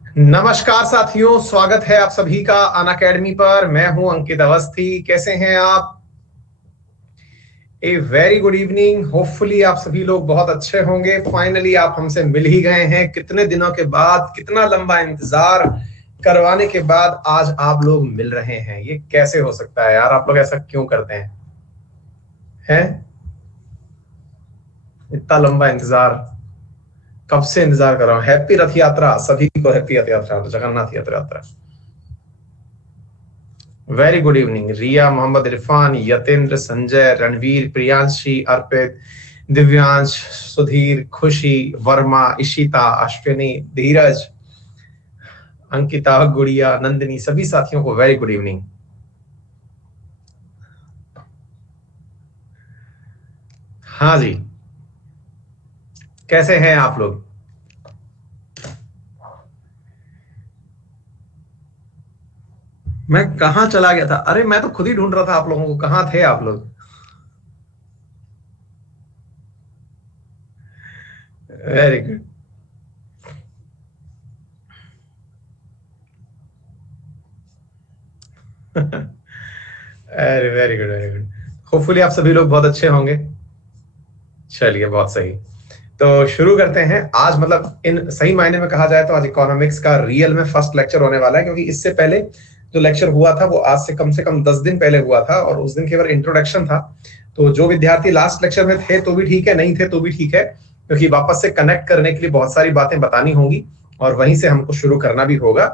नमस्कार साथियों, स्वागत है आप सभी का अनअकैडमी पर। मैं हूं अंकित अवस्थी। कैसे हैं आप? A very good evening. Hopefully आप सभी लोग बहुत अच्छे होंगे। फाइनली आप हमसे मिल ही गए हैं। कितने दिनों के बाद, कितना लंबा इंतजार करवाने के बाद आज आप लोग मिल रहे हैं। ये कैसे हो सकता है यार? आप लोग ऐसा क्यों करते हैं? इतना लंबा इंतजार कब से इंतजार कर रहा हूं। हैप्पी रथ यात्रा सभी को, हैप्पी रथ Yatra, Jagannath Yatra. Very good evening. Riya, Mohammad Irfan, Yatendra, Sanjay, Ranveer, Priyanshi, Arpit, Divyansh, Sudhir, Khushi, Verma, Ishita, Ashwini, धीरज, अंकिता, गुड़िया, नंदिनी, सभी साथियों को वेरी गुड इवनिंग। हाँ जी, कैसे हैं आप लोग? मैं कहाँ चला गया था? अरे मैं तो खुद ही ढूंढ रहा था आप लोगों को। कहाँ थे आप लोग? Very good. अरे very good, very good. Hopefully आप सभी लोग बहुत अच्छे होंगे। चलिए, बहुत सही। तो शुरू करते हैं। आज मतलब इन सही मायने में कहा जाए तो आज इकोनॉमिक्स का रियल में फर्स्ट लेक्चर होने वाला है, क्योंकि इससे पहले जो लेक्चर हुआ था वो आज से कम 10 दिन पहले हुआ था और उस दिन केवल इंट्रोडक्शन था। तो जो विद्यार्थी लास्ट लेक्चर में थे तो भी ठीक है, नहीं थे तो भी ठीक है, क्योंकि वापस से कनेक्ट करने के लिए बहुत सारी बातें बतानी होंगी और वहीं से हमको शुरू करना भी होगा,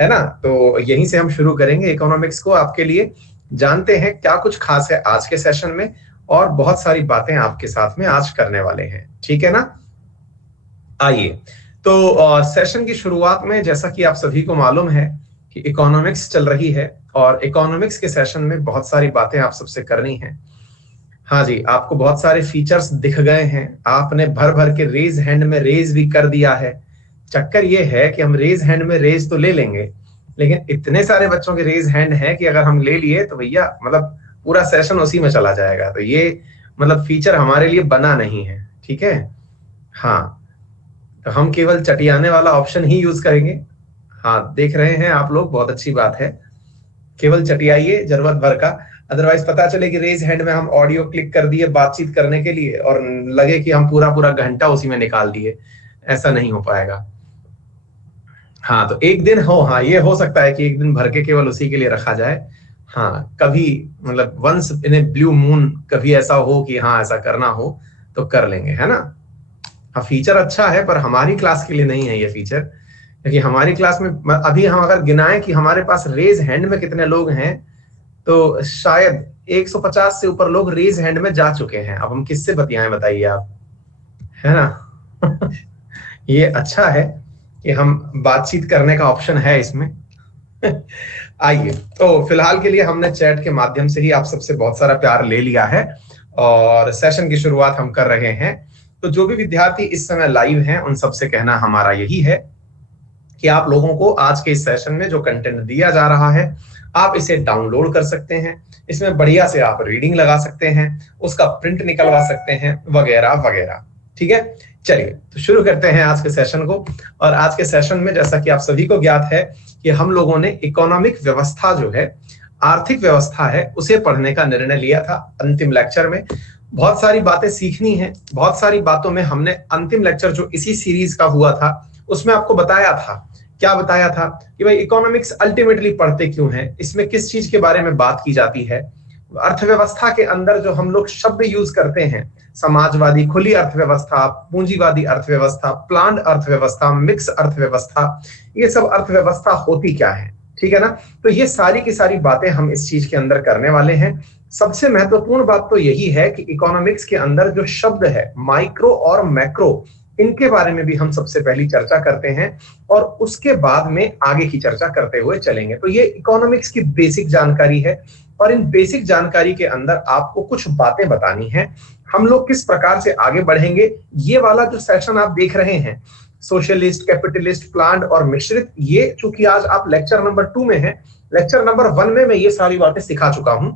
है ना? तो यहीं से हम शुरू करेंगे इकोनॉमिक्स को आपके लिए। जानते हैं क्या कुछ खास है आज के सेशन में, और बहुत सारी बातें आपके साथ में आज करने वाले हैं। ठीक है ना? आइए। तो सेशन की शुरुआत में जैसा कि आप सभी को मालूम है कि इकोनॉमिक्स चल रही है और इकोनॉमिक्स के सेशन में बहुत सारी बातें आप सबसे करनी है। हाँ जी, आपको बहुत सारे फीचर्स दिख गए हैं। आपने भर भर के रेज हैंड में रेज भी कर दिया है। चक्कर ये है कि हम रेज हैंड में रेज तो ले लेंगे, लेकिन इतने सारे बच्चों के रेज हैंड है कि अगर हम ले लिए तो भैया मतलब पूरा सेशन उसी में चला जाएगा। तो ये मतलब फीचर हमारे लिए बना नहीं है। ठीक है? हाँ, तो हम केवल चटियाने वाला ऑप्शन ही यूज करेंगे। हाँ, देख रहे हैं आप लोग, बहुत अच्छी बात है। केवल चटियाइए जरूरत भर का। अदरवाइज पता चले कि रेज हैंड में हम ऑडियो क्लिक कर दिए बातचीत करने के लिए और लगे कि हम पूरा पूरा घंटा उसी में निकाल दिए। ऐसा नहीं हो पाएगा। हाँ, तो एक दिन हो, हाँ ये हो सकता है कि एक दिन भर के केवल उसी के लिए रखा जाए। हाँ, कभी मतलब once in a blue moon कभी ऐसा हो कि हाँ ऐसा करना हो तो कर लेंगे, है ना? हाँ, फीचर अच्छा है पर हमारी क्लास के लिए नहीं है ये फीचर, क्योंकि हमारी क्लास में अभी हम अगर गिनाएं कि हमारे पास रेज हैंड में कितने लोग हैं तो शायद 150 से ऊपर लोग रेज हैंड में जा चुके हैं। अब हम किससे बतियाएं बताइए आप, है ना? ये अच्छा है कि हम बातचीत करने का ऑप्शन है इसमें। आइए, तो फिलहाल के लिए हमने चैट के माध्यम से ही आप सबसे बहुत सारा प्यार ले लिया है और सेशन की शुरुआत हम कर रहे हैं। तो जो भी विद्यार्थी इस समय लाइव हैं उन सबसे कहना हमारा यही है कि आप लोगों को आज के इस सेशन में जो कंटेंट दिया जा रहा है आप इसे डाउनलोड कर सकते हैं। इसमें बढ़िया से आप रीडिंग लगा सकते हैं, उसका प्रिंट निकलवा सकते हैं, वगैरह वगैरह। ठीक है? चलिए, तो शुरू करते हैं आज के सेशन को। और आज के सेशन में जैसा कि आप सभी को ज्ञात है कि हम लोगों ने इकोनॉमिक व्यवस्था जो है, आर्थिक व्यवस्था है, उसे पढ़ने का निर्णय लिया था अंतिम लेक्चर में। बहुत सारी बातें सीखनी है, बहुत सारी बातों में हमने अंतिम लेक्चर जो इसी सीरीज का हुआ था उसमें आपको बताया था। क्या बताया था? कि भाई इकोनॉमिक्स अल्टीमेटली पढ़ते क्यों हैं, इसमें किस चीज के बारे में बात की जाती है। अर्थव्यवस्था के अंदर जो हम लोग शब्द यूज करते हैं, समाजवादी खुली अर्थव्यवस्था, पूंजीवादी अर्थव्यवस्था, प्लान्ड अर्थव्यवस्था, मिक्स अर्थव्यवस्था, ये सब अर्थव्यवस्था होती क्या है। ठीक है ना? तो ये सारी की सारी बातें हम इस चीज के अंदर करने वाले हैं। सबसे महत्वपूर्ण बात तो यही है कि इकोनॉमिक्स के अंदर जो शब्द है माइक्रो और मैक्रो, इनके बारे में भी हम सबसे पहली चर्चा करते हैं और उसके बाद में आगे की चर्चा करते हुए चलेंगे। तो ये इकोनॉमिक्स की बेसिक जानकारी है और इन बेसिक जानकारी के अंदर आपको कुछ बातें बतानी है। हम लोग किस प्रकार से आगे बढ़ेंगे, ये वाला जो सेशन आप देख रहे हैं, सोशलिस्ट, कैपिटलिस्ट, प्लान्ड और मिश्रित, ये चूंकि आज आप लेक्चर नंबर 2 में है, लेक्चर नंबर 1 में मैं ये सारी बातें सिखा चुका हूं।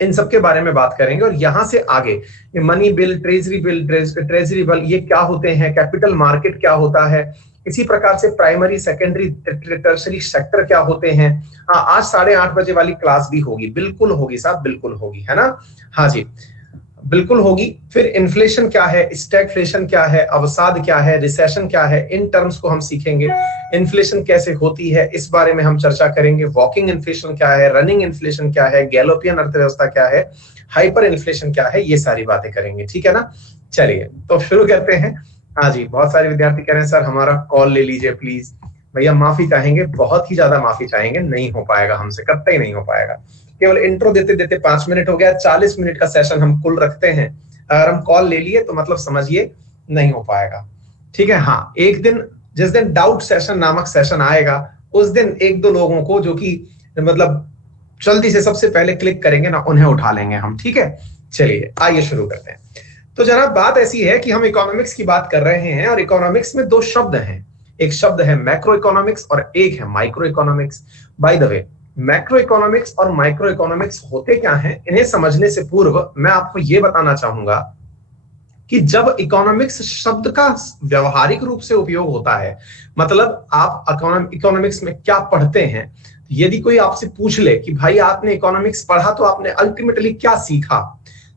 इन सब के बारे में बात करेंगे। और यहां से आगे ये money bill, treasury bill, treasury bill, ये क्या होते हैं, कैपिटल मार्केट क्या होता है, इसी प्रकार से प्राइमरी, सेकेंडरी, टर्शरी सेक्टर क्या होते हैं। हाँ, आज 8:30 बजे वाली क्लास भी होगी, बिल्कुल होगी साहब, बिल्कुल होगी, है ना। हाँ जी, बिल्कुल होगी। फिर इन्फ्लेशन क्या है, स्टैगफ्लेशन क्या है, अवसाद क्या है, रिसेशन क्या है, इन टर्म्स को हम सीखेंगे। इन्फ्लेशन कैसे होती है इस बारे में हम चर्चा करेंगे। वॉकिंग इन्फ्लेशन क्या है, रनिंग इन्फ्लेशन क्या है, गैलोपियन अर्थव्यवस्था क्या है, हाइपर इन्फ्लेशन क्या है, ये सारी बातें करेंगे, ठीक है ना। चलिए तो शुरू करते हैं। हाँ जी, बहुत सारे विद्यार्थी कह रहे हैं सर हमारा कॉल ले लीजिए प्लीज। भैया माफी चाहेंगे, बहुत ही ज्यादा माफी चाहेंगे, नहीं हो पाएगा हमसे, कतई नहीं हो पाएगा। केवल इंट्रो देते देते 5 मिनट हो गया, 40 मिनट का सेशन हम कुल रखते हैं। अगर हम कॉल ले लिए तो मतलब समझिए नहीं हो पाएगा, ठीक है। हाँ, एक दिन जिस दिन डाउट सेशन नामक सेशन आएगा, उस दिन एक दो लोगों को जो कि मतलब जल्दी से सबसे पहले क्लिक करेंगे ना, उन्हें उठा लेंगे हम, ठीक है। चलिए आइए शुरू करते हैं। तो जनाब बात ऐसी है कि हम इकोनॉमिक्स की बात कर रहे हैं, और इकोनॉमिक्स में दो शब्द हैं। एक शब्द है मैक्रो इकोनॉमिक्स और एक है micro economics. By the way, macro economics और माइक्रो इकोनॉमिक्स होते क्या हैं, इन्हें समझने से पूर्व मैं आपको यह बताना चाहूंगा कि जब इकोनॉमिक्स शब्द का व्यवहारिक रूप से उपयोग होता है, मतलब आप इकोनॉमिक्स में क्या पढ़ते हैं, यदि कोई आपसे पूछ ले कि भाई आपने इकोनॉमिक्स पढ़ा तो आपने अल्टीमेटली क्या सीखा,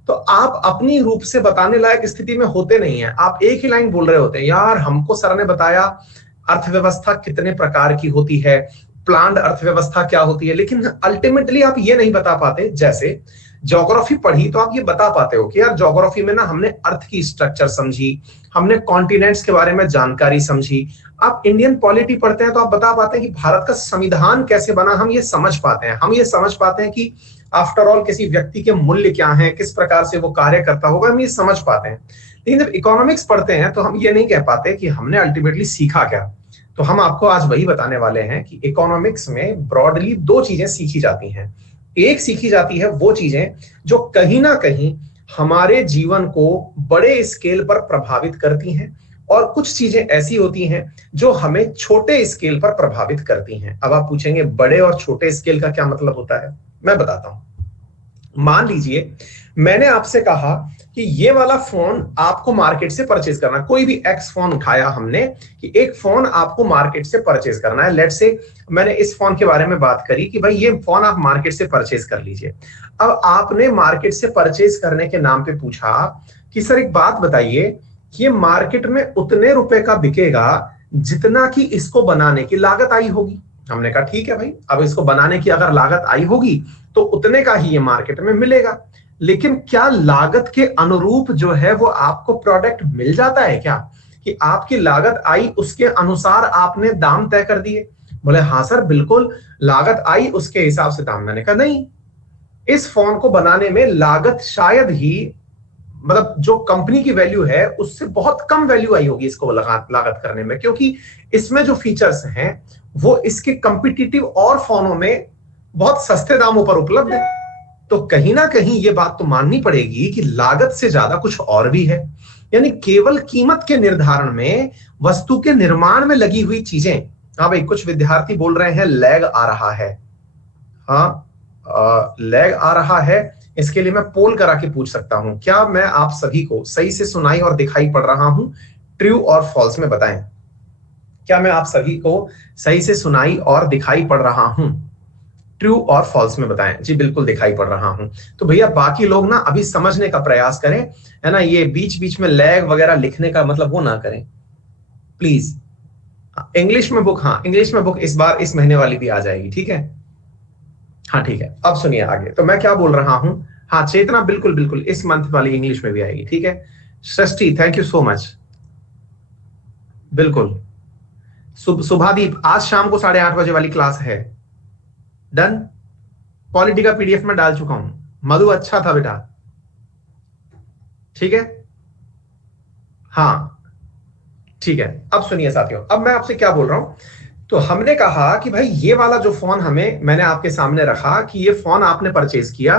तो आप अपनी रूप से बताने लायक स्थिति में होते नहीं है। आप एक ही लाइन बोल रहे होते हैं, यार हमको सर ने बताया अर्थव्यवस्था कितने प्रकार की होती है, प्लान्ड अर्थव्यवस्था क्या होती है, लेकिन अल्टीमेटली आप ये नहीं बता पाते। जैसे ज्योग्राफी पढ़ी तो आप ये बता पाते हो कि यार ज्योग्राफी में ना हमने अर्थ की स्ट्रक्चर समझी, हमने कॉन्टिनेंट्स के बारे में जानकारी समझी। आप इंडियन पॉलिटी पढ़ते हैं तो आप बता पाते हैं कि भारत का संविधान कैसे बना, हम ये समझ पाते हैं। हम ये समझ पाते हैं कि आफ्टर ऑल किसी व्यक्ति के मूल्य क्या हैं, किस प्रकार से वो कार्य करता होगा, हम ये समझ पाते हैं। लेकिन जब इकोनॉमिक्स पढ़ते हैं तो हम ये नहीं कह पाते कि हमने अल्टीमेटली सीखा क्या। तो हम आपको आज वही बताने वाले हैं कि इकोनॉमिक्स में ब्रॉडली दो चीजें सीखी जाती हैं। एक सीखी जाती है वो चीजें जो कहीं ना कहीं हमारे जीवन को बड़े स्केल पर प्रभावित करती हैं, और कुछ चीजें ऐसी होती हैं जो हमें छोटे स्केल पर प्रभावित करती हैं। अब आप पूछेंगे बड़े और छोटे स्केल का क्या मतलब होता है, मैं बताता हूं। मान लीजिए मैंने आपसे कहा कि ये वाला फोन आपको मार्केट से परचेज करना, कोई भी एक्स फोन उठाया हमने कि एक फोन आपको मार्केट से परचेज करना है। लेट्स से मैंने इस फोन के बारे में बात करी कि भाई ये फोन आप मार्केट से परचेज कर लीजिए। अब आपने मार्केट से परचेज करने के नाम पे पूछा कि सर एक बात बताइए, ये मार्केट में उतने रुपए का बिकेगा जितना कि इसको बनाने की लागत आई होगी। हमने कहा ठीक है भाई, अब इसको बनाने की अगर लागत आई होगी तो उतने का ही ये मार्केट में मिलेगा। लेकिन क्या लागत के अनुरूप जो है वो आपको प्रोडक्ट मिल जाता है क्या, कि आपकी लागत आई उसके अनुसार आपने दाम तय कर दिए? बोले हाँ सर बिल्कुल, लागत आई उसके हिसाब से दाम। मैंने कहा नहीं, इस फोन को बनाने में लागत शायद ही मतलब जो कंपनी की वैल्यू है उससे बहुत कम वैल्यू आई होगी इसको लागत करने में, क्योंकि इसमें जो फीचर्स हैं वो इसके कंपिटिटिव और फोनों में बहुत सस्ते दामों पर उपलब्ध है। तो कहीं ना कहीं ये बात तो माननी पड़ेगी कि लागत से ज्यादा कुछ और भी है। यानी केवल कीमत के निर्धारण में, वस्तु के निर्माण में लगी हुई चीजें। हाँ भाई, कुछ विद्यार्थी बोल रहे हैं लैग आ रहा है। हाँ, लैग आ रहा है, इसके लिए मैं पोल करा के पूछ सकता हूं, क्या मैं आप सभी को सही से सुनाई और दिखाई पड़ रहा हूं? ट्रू और फॉल्स में बताएं। क्या मैं आप सभी को सही से सुनाई और दिखाई पड़ रहा हूं? ट्रू और फॉल्स में बताएं। जी बिल्कुल दिखाई पड़ रहा हूं। तो भैया बाकी लोग ना अभी समझने का प्रयास करें, है ना। ये बीच बीच में लैग वगैरह लिखने का मतलब वो ना करें प्लीज। इंग्लिश में बुक, हाँ इंग्लिश में बुक इस बार इस महीने वाली भी आ जाएगी, ठीक है। हाँ ठीक है, अब सुनिए आगे तो मैं क्या बोल रहा हूं। हाँ चेतना, बिल्कुल बिल्कुल इस मंथ वाली इंग्लिश में भी आएगी, ठीक है। सृष्टि थैंक यू सो मच, बिल्कुल। सुभादीप आज शाम को 8:30 बजे वाली क्लास है, डन। पॉलिटी का पीडीएफ में डाल चुका हूं। मधु अच्छा था बेटा, ठीक है। हाँ ठीक है, अब सुनिए साथियों, अब मैं आपसे क्या बोल रहा हूं। तो हमने कहा कि भाई ये वाला जो फोन मैंने आपके सामने रखा कि ये फोन आपने परचेज किया।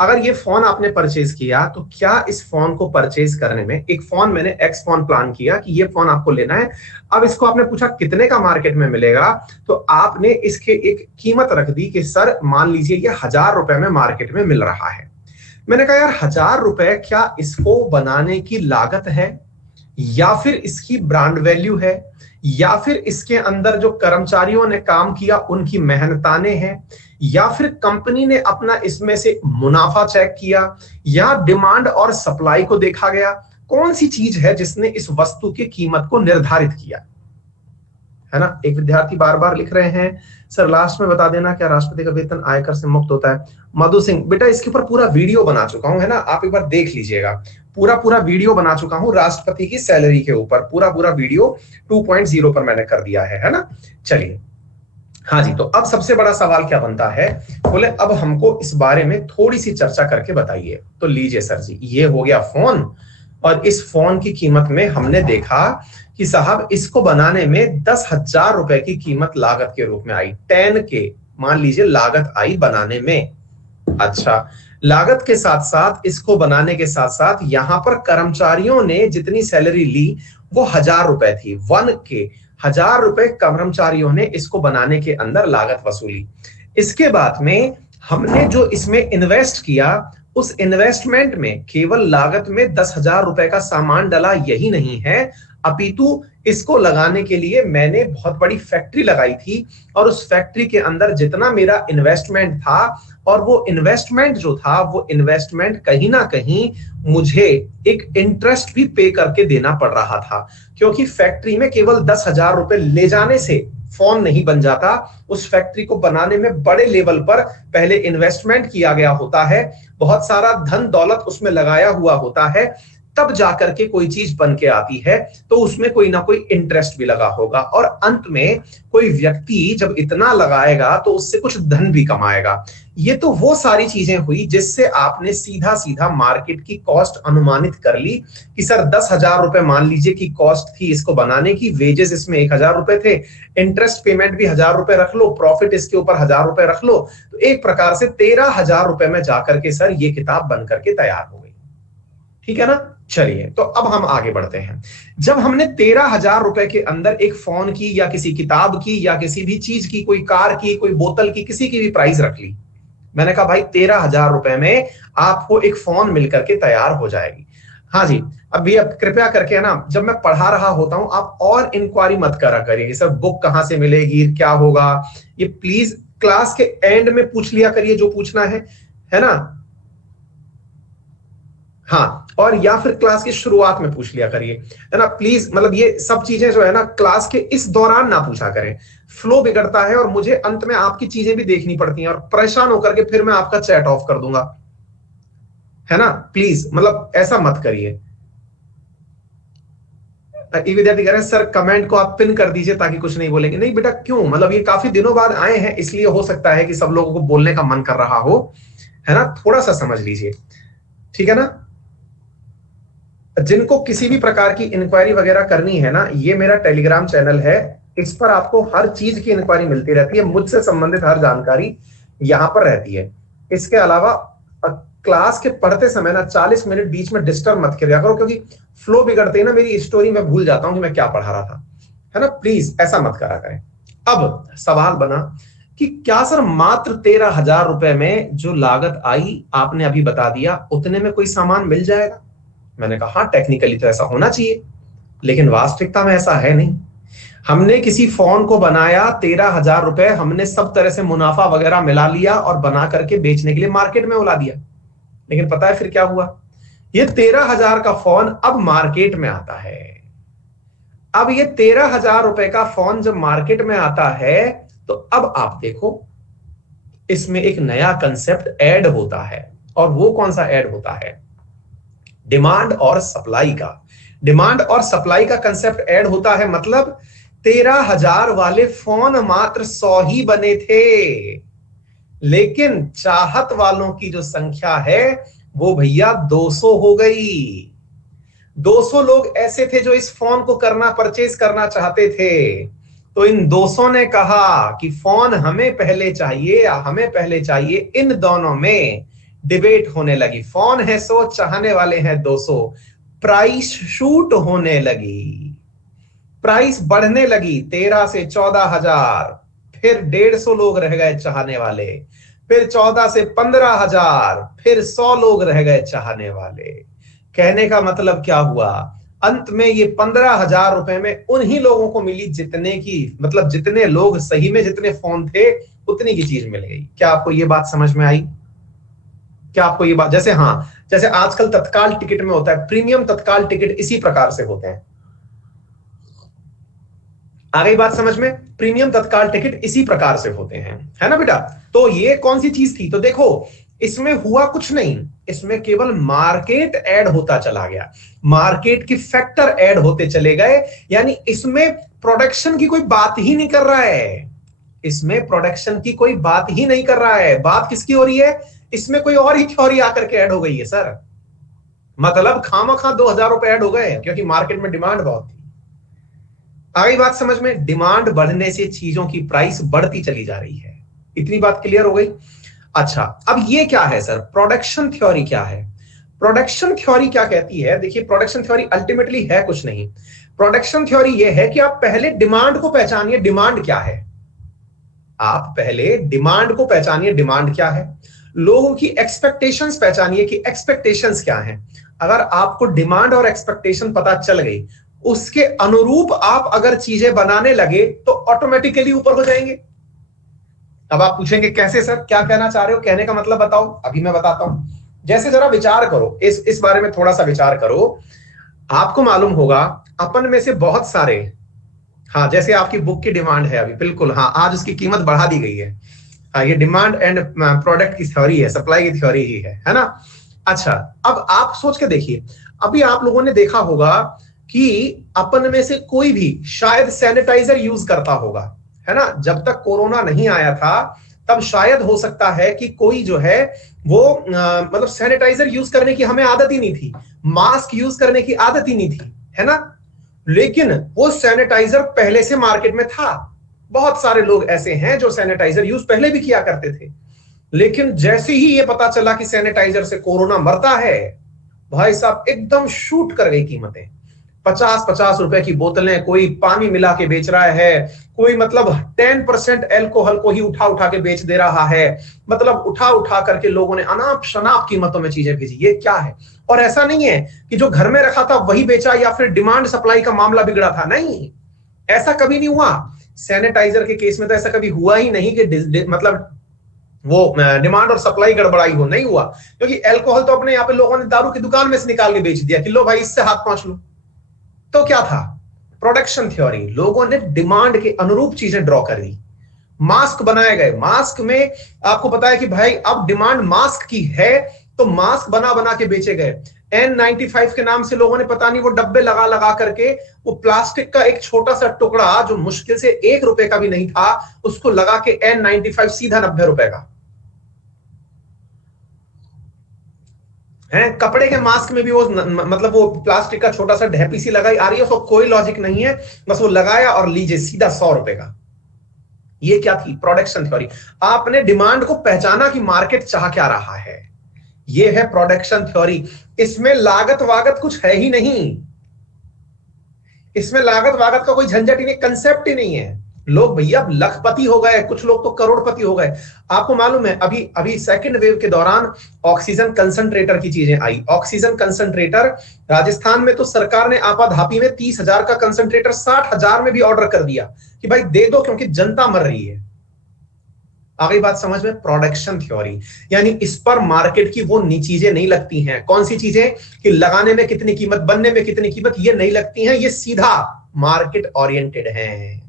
अगर ये फोन आपने परचेज किया तो क्या इस फोन को परचेज करने में, एक फोन मैंने एक्स फोन प्लान किया कि ये फोन आपको लेना है। अब इसको आपने पूछा कितने का मार्केट में मिलेगा, तो आपने इसके एक कीमत रख दी कि सर मान लीजिए ये 1000 रुपए में मार्केट में मिल रहा है। मैंने कहा यार 1,000 रुपए क्या इसको बनाने की लागत है, या फिर इसकी ब्रांड वैल्यू है, या फिर इसके अंदर जो कर्मचारियों ने काम किया उनकी मेहनताने हैं, या फिर कंपनी ने अपना इसमें से मुनाफा चेक किया, या डिमांड और सप्लाई को देखा गया। कौन सी चीज है जिसने इस वस्तु की कीमत को निर्धारित किया, है ना। एक विद्यार्थी बार बार लिख रहे हैं सर लास्ट में बता देना क्या राष्ट्रपति का वेतन आयकर से मुक्त होता है। मधु सिंह बेटा इसके ऊपर पूरा वीडियो बना चुका हूं, है ना, आप एक बार देख लीजिएगा। पूरा पूरा वीडियो बना चुका हूं राष्ट्रपति की सैलरी के ऊपर, पूरा पूरा वीडियो 2.0 पर मैंने कर दिया है ना। चलिए हाँ जी, तो अब सबसे बड़ा सवाल क्या बनता है, बोले अब हमको इस बारे में थोड़ी सी चर्चा करके बताइए। तो लीजिए सर जी, ये हो गया फोन, और इस फोन की कीमत में हमने देखा कि साहब इसको बनाने में 10,000 रुपए की कीमत लागत के रूप में आई। 10K मान लीजिए लागत आई बनाने में। अच्छा, लागत के साथ साथ इसको बनाने के साथ साथ यहां पर कर्मचारियों ने जितनी सैलरी ली वो 1,000 रुपए थी। 1K 1,000 रुपए कर्मचारियों ने इसको बनाने के अंदर लागत वसूली। इसके बाद में हमने जो इसमें इन्वेस्ट किया, उस इन्वेस्टमेंट में केवल लागत में 10,000 रुपए का सामान डला यही नहीं है, अपितु इसको लगाने के लिए मैंने बहुत बड़ी फैक्ट्री लगाई थी, और उस फैक्ट्री के अंदर जितना मेरा इन्वेस्टमेंट था, और वो इन्वेस्टमेंट जो था वो इन्वेस्टमेंट कहीं ना कहीं मुझे एक इंटरेस्ट भी पे करके देना पड़ रहा था, क्योंकि फैक्ट्री में केवल 10,000 रुपए ले जाने से फोन नहीं बन जाता। उस फैक्ट्री को बनाने में बड़े लेवल पर पहले इन्वेस्टमेंट किया गया होता है, बहुत सारा धन दौलत उसमें लगाया हुआ होता है, तब जाकर के कोई चीज बन के आती है, तो उसमें कोई ना कोई इंटरेस्ट भी लगा होगा, और अंत में कोई व्यक्ति जब इतना लगाएगा तो उससे कुछ धन भी कमाएगा। ये तो वो सारी चीजें हुई जिससे आपने सीधा सीधा मार्केट की कॉस्ट अनुमानित कर ली कि सर 10,000 रुपए मान लीजिए कि कॉस्ट थी इसको बनाने की, वेजेस इसमें 1,000 रुपए थे, इंटरेस्ट पेमेंट भी 1,000 रुपए रख लो, प्रॉफिट इसके ऊपर 1,000 रुपए रख लो, तो एक प्रकार से 13,000 रुपए में जाकर के सर ये किताब बन करके तैयार हो गई। ठीक है ना। चलिए तो अब हम आगे बढ़ते हैं। जब हमने 13,000 रुपए के अंदर एक फोन की या किसी किताब की या किसी भी चीज की, कोई कार की, कोई बोतल की, किसी की भी प्राइस रख ली, मैंने कहा भाई 13,000 रुपए में आपको एक फोन मिलकर के तैयार हो जाएगी। हाँ जी, अब भैया कृपया करके ना जब मैं पढ़ा रहा होता हूं आप और इंक्वायरी मत करा करिए सर बुक कहां से मिलेगी, क्या होगा, ये प्लीज क्लास के एंड में पूछ लिया करिए जो पूछना है ना। हाँ, और या फिर क्लास की शुरुआत में पूछ लिया करिए, है ना प्लीज। मतलब ये सब चीजें जो है ना क्लास के इस दौरान ना पूछा करें, फ्लो बिगड़ता है और मुझे अंत में आपकी चीजें भी देखनी पड़ती हैं, और परेशान होकर के फिर मैं आपका चैट ऑफ कर दूंगा, है ना। प्लीज मतलब ऐसा मत करिए। विद्यार्थी कह रहे हैं सर कमेंट को आप पिन कर दीजिए ताकि कुछ नहीं बोलेंगे। नहीं बेटा क्यों, मतलब ये काफी दिनों बाद आए हैं इसलिए हो सकता है कि सब लोगों को बोलने का मन कर रहा हो, है ना, थोड़ा सा समझ लीजिए, ठीक है ना। जिनको किसी भी प्रकार की इंक्वायरी वगैरह करनी है ना, ये मेरा टेलीग्राम चैनल है, इस पर आपको हर चीज की इंक्वायरी मिलती रहती है, मुझसे संबंधित हर जानकारी यहां पर रहती है। इसके अलावा क्लास के पढ़ते समय ना 40 मिनट बीच में डिस्टर्ब मत किया करो, क्योंकि फ्लो बिगड़ते ही ना मेरी स्टोरी में भूल जाता हूं कि मैं क्या पढ़ा रहा था, है ना। प्लीज ऐसा मत करा करें। अब सवाल बना कि क्या सर मात्र 13,000 रुपए में जो लागत आई आपने अभी बता दिया उतने में कोई सामान मिल जाएगा। मैंने कहा हाँ टेक्निकली तो ऐसा होना चाहिए, लेकिन वास्तविकता में ऐसा है नहीं। हमने किसी फोन को बनाया 13,000 रुपए, हमने सब तरह से मुनाफा वगैरह मिला लिया और बना करके बेचने के लिए मार्केट में उला दिया, लेकिन पता है फिर क्या हुआ, ये 13,000 का फोन अब मार्केट में आता है। अब ये 13,000 रुपए का फोन जब मार्केट में आता है तो अब आप देखो इसमें एक नया कंसेप्ट ऐड होता है, और वो कौन सा ऐड होता है, डिमांड और सप्लाई का। डिमांड और सप्लाई का कंसेप्ट ऐड होता है, मतलब 13,000 वाले फोन मात्र 100 ही बने थे, लेकिन चाहत वालों की जो संख्या है वो भैया 200 हो गई। 200 लोग ऐसे थे जो इस फोन को परचेज करना चाहते थे, तो इन 200 ने कहा कि फोन हमें पहले चाहिए या हमें पहले चाहिए। इन दोनों में डिबेट होने लगी, फोन है 100, चाहने वाले हैं 200, प्राइस शूट होने लगी, प्राइस बढ़ने लगी 13 से 14,000, फिर 150 लोग रह गए चाहने वाले, फिर 14 से 15,000, फिर 100 लोग रह गए चाहने वाले। कहने का मतलब क्या हुआ, अंत में ये 15,000 रुपए में उन्हीं लोगों को मिली जितने की, मतलब जितने लोग सही में, जितने फोन थे उतनी की चीज मिल गई। क्या आपको ये बात समझ में आई? क्या आपको ये बात, जैसे हाँ, जैसे आजकल तत्काल टिकट में होता है, प्रीमियम तत्काल टिकट इसी प्रकार से होते हैं। आ गई बात समझ में? प्रीमियम तत्काल टिकट इसी प्रकार से होते हैं, है ना बेटा? तो ये कौन सी चीज थी? तो देखो, इसमें हुआ कुछ नहीं, इसमें केवल मार्केट ऐड होता चला गया, मार्केट के फैक्टर ऐड होते चले गए। यानी इसमें प्रोडक्शन की कोई बात ही नहीं कर रहा है, इसमें प्रोडक्शन की कोई बात ही नहीं कर रहा है। बात किसकी हो रही है? इसमें कोई और ही थ्योरी आकर के ऐड हो गई है सर। मतलब खामखा 2,000 रुपए ऐड हो गए क्योंकि मार्केट में डिमांड बहुत थी। आ गई बात समझ में? डिमांड बढ़ने से चीजों की प्राइस बढ़ती चली जा रही है। इतनी बात क्लियर हो गई? अच्छा, अब ये क्या है सर? प्रोडक्शन थ्योरी क्या है? प्रोडक्शन थ्योरी क्या कहती है? देखिए, प्रोडक्शन थ्योरी अल्टीमेटली है कुछ नहीं। प्रोडक्शन थ्योरी ये है कि आप पहले डिमांड को पहचानिए, डिमांड क्या है। आप पहले डिमांड को पहचानिए, डिमांड क्या है। लोगों की एक्सपेक्टेशंस पहचानिए कि एक्सपेक्टेशंस क्या हैं। अगर आपको डिमांड और एक्सपेक्टेशन पता चल गई, उसके अनुरूप आप अगर चीजें बनाने लगे तो ऑटोमेटिकली ऊपर हो जाएंगे। अब आप पूछेंगे कैसे सर, क्या कहना चाह रहे हो, कहने का मतलब बताओ। अभी मैं बताता हूं। जैसे जरा विचार करो, इस बारे में थोड़ा सा विचार करो। आपको मालूम होगा अपन में से बहुत सारे, हाँ, जैसे आपकी बुक की डिमांड है अभी, बिल्कुल हाँ, आज उसकी कीमत बढ़ा दी गई है। हाँ, ये डिमांड एंड प्रोडक्ट की थ्योरी है, सप्लाई की थ्योरी ही है ना? अच्छा, अब आप सोच के देखिए, अभी आप लोगों ने देखा होगा कि अपन में से कोई भी शायद सैनिटाइजर यूज करता होगा, है ना? जब तक कोरोना नहीं आया था तब शायद हो सकता है कि कोई जो है वो मतलब सैनिटाइजर यूज करने की हमें आदत ही नहीं थी, मास्क यूज करने की आदत ही नहीं थी, है ना? लेकिन वो सैनिटाइजर पहले से मार्केट में था। बहुत सारे लोग ऐसे हैं जो सैनिटाइजर यूज पहले भी किया करते थे, लेकिन जैसे ही ये पता चला कि सैनिटाइजर से कोरोना मरता है, भाई साहब एकदम शूट कर गई कीमतें। 50-50 रुपए की बोतलें कोई पानी मिला के बेच रहा है, कोई मतलब 10% एल्कोहल को ही उठा उठा के बेच दे रहा है। मतलब उठा उठा करके लोगों ने अनाप शनाप कीमतों में चीजें भेजी। ये क्या है? और ऐसा नहीं है कि जो घर में रखा था वही बेचा या फिर डिमांड सप्लाई का मामला बिगड़ा था, नहीं, ऐसा कभी नहीं हुआ। सैनिटाइजर के केस में तो ऐसा कभी हुआ ही नहीं कि मतलब वो डिमांड और सप्लाई गड़बड़ाई हो, नहीं हुआ। क्योंकि एल्कोहल तो अपने यहाँ पे लोगों ने दारू की दुकान में से निकाल के बेच दिया कि लो भाई इससे हाथ पांच लो। तो क्या था? Production theory. लोगों ने डिमांड के अनुरूप चीजें ड्रॉ कर दी, मास्क बनाए गए। मास्क में आपको पता है कि भाई अब डिमांड मास्क की है, तो मास्क बना बना के बेचे गए। N95 के नाम से लोगों ने पता नहीं वो डब्बे लगा लगा करके, वो प्लास्टिक का एक छोटा सा टुकड़ा जो मुश्किल से 1 रुपए का भी नहीं था, उसको लगा के N95 सीधा 90 रुपए का है। कपड़े के मास्क में भी वो मतलब वो प्लास्टिक का छोटा सा ढेपी सी लगाई आ रही है, उसको कोई लॉजिक नहीं है, बस वो लगाया और लीजिए सीधा 100 रुपए का। ये क्या थी? Production theory. आपने डिमांड को पहचाना कि मार्केट चाह क्या रहा है, ये है प्रोडक्शन थ्योरी। इसमें लागत वागत कुछ है ही नहीं, इसमें लागत वागत का कोई झंझट ही नहीं, कंसेप्ट ही नहीं है। लोग भैया लखपति हो गए, कुछ लोग तो करोड़पति हो गए। आपको मालूम है अभी अभी सेकंड वेव के दौरान ऑक्सीजन कंसंट्रेटर की चीजें आई। ऑक्सीजन कंसंट्रेटर राजस्थान में तो सरकार ने आपाधापी में 30,000 का कंसंट्रेटर 60,000 में भी ऑर्डर कर दिया कि भाई दे दो क्योंकि जनता मर रही है। आ गई बात समझ में? Production theory. यानी इस पर मार्केट की वो चीजें नहीं लगती हैं। कौन सी चीजें? कि लगाने में कितनी कीमत, बनने में कितनी कीमत, ये नहीं लगती हैं। ये सीधा मार्केट ओरिएंटेड है।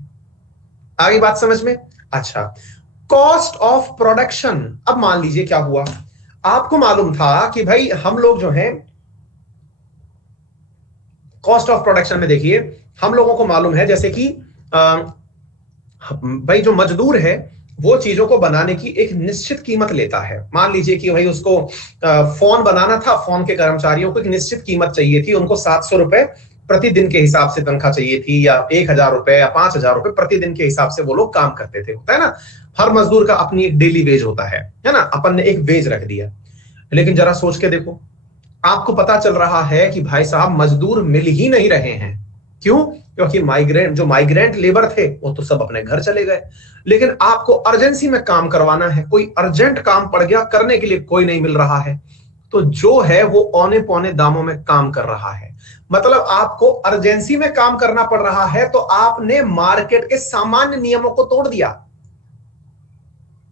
आ गई बात समझ में? अच्छा, कॉस्ट ऑफ प्रोडक्शन। अब मान लीजिए क्या हुआ, आपको मालूम था कि भाई हम लोग जो हैं कॉस्ट ऑफ प्रोडक्शन में, देखिए हम लोगों को मालूम है जैसे कि भाई जो मजदूर है वो चीजों को बनाने की एक निश्चित कीमत लेता है। मान लीजिए कि भाई उसको फोन बनाना था, फोन के कर्मचारियों को एक निश्चित कीमत चाहिए थी, उनको 700 रुपए प्रतिदिन के हिसाब से तनख्वाह चाहिए थी, या 1,000 रुपए या 5,000 रुपए प्रतिदिन के हिसाब से वो लोग काम करते थे। होता है ना, हर मजदूर का अपनी एक डेली वेज होता है ना? अपन ने एक वेज रख दिया। लेकिन जरा सोच के देखो, आपको पता चल रहा है कि भाई साहब मजदूर मिल ही नहीं रहे हैं, क्यों? क्योंकि माइग्रेंट लेबर थे वो तो सब अपने घर चले गए, लेकिन आपको अर्जेंसी में काम करवाना है, कोई अर्जेंट काम पड़ गया, करने के लिए कोई नहीं मिल रहा है, तो जो है वो औने पौने दामों में काम कर रहा है। मतलब आपको अर्जेंसी में काम करना पड़ रहा है, तो आपने मार्केट के सामान्य नियमों को तोड़ दिया।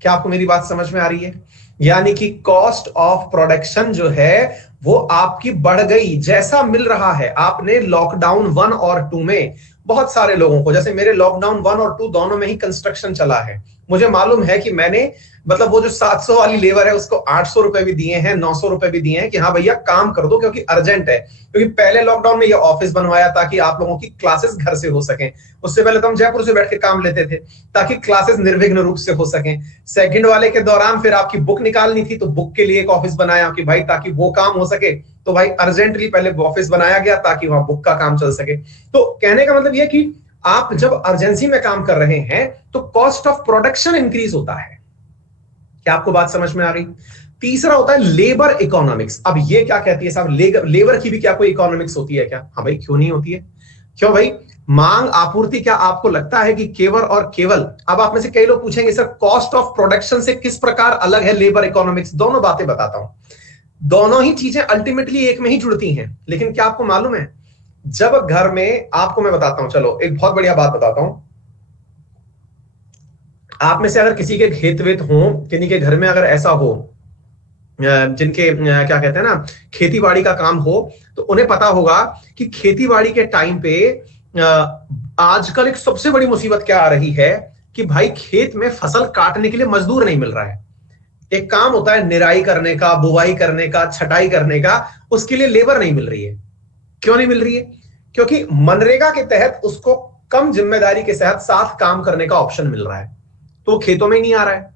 क्या आपको मेरी बात समझ में आ रही है? यानी कि कॉस्ट ऑफ प्रोडक्शन जो है वो आपकी बढ़ गई। जैसा मिल रहा है, आपने लॉकडाउन 1 और 2 में बहुत सारे लोगों को, जैसे मेरे लॉकडाउन 1 और 2 दोनों में ही कंस्ट्रक्शन चला है, मुझे मालूम है कि मैंने मतलब वो जो 700 वाली लेबर है उसको 800 रुपए भी दिए हैं, 900 रुपए भी दिए हैं कि हाँ भैया काम कर दो क्योंकि अर्जेंट है। क्योंकि पहले लॉकडाउन में ये ऑफिस बनवाया ताकि आप लोगों की क्लासेस घर से हो सकें। उससे पहले तो हम जयपुर से बैठ के काम लेते थे ताकि क्लासेस निर्विघ्न रूप से हो सकें। सेकंड वाले के दौरान फिर आपकी बुक निकालनी थी, तो बुक के लिए एक ऑफिस बनाया कि भाई ताकि वो काम हो सके, तो भाई अर्जेंटली पहले ऑफिस बनाया गया ताकि वहां बुक का काम चल सके। तो कहने का मतलब यह कि आप जब अर्जेंसी में काम कर रहे हैं तो कॉस्ट ऑफ प्रोडक्शन इंक्रीज होता है। क्या आपको बात समझ में आ गई? तीसरा होता है लेबर इकोनॉमिक्स। अब ये क्या कहती है साहब, लेबर की भी क्या कोई इकोनॉमिक्स होती है क्या? हाँ भाई, क्यों नहीं होती है? क्यों भाई? मांग आपूर्ति, क्या आपको लगता है कि केवल और केवल, अब आप में से कई लोग पूछेंगे सर कॉस्ट ऑफ प्रोडक्शन से किस प्रकार अलग है लेबर इकोनॉमिक्स? दोनों बातें बताता हूं। दोनों ही चीजें अल्टीमेटली एक में ही जुड़ती हैं, लेकिन क्या आपको मालूम है जब घर में, आपको मैं बताता हूं, चलो एक बहुत बढ़िया बात बताता हूं। आप में से अगर किसी के खेत वेत हो, किन्हीं के घर में अगर ऐसा हो जिनके क्या कहते हैं ना खेती बाड़ी का काम हो, तो उन्हें पता होगा कि खेती बाड़ी के टाइम पे आजकल एक सबसे बड़ी मुसीबत क्या आ रही है कि भाई खेत में फसल काटने के लिए मजदूर नहीं मिल रहा है। एक काम होता है निराई करने का, बुवाई करने का, छटाई करने का, उसके लिए लेबर नहीं मिल रही है। क्यों नहीं मिल रही है? क्योंकि मनरेगा के तहत उसको कम जिम्मेदारी के साथ काम करने का ऑप्शन मिल रहा है, तो वो खेतों में ही नहीं आ रहा है,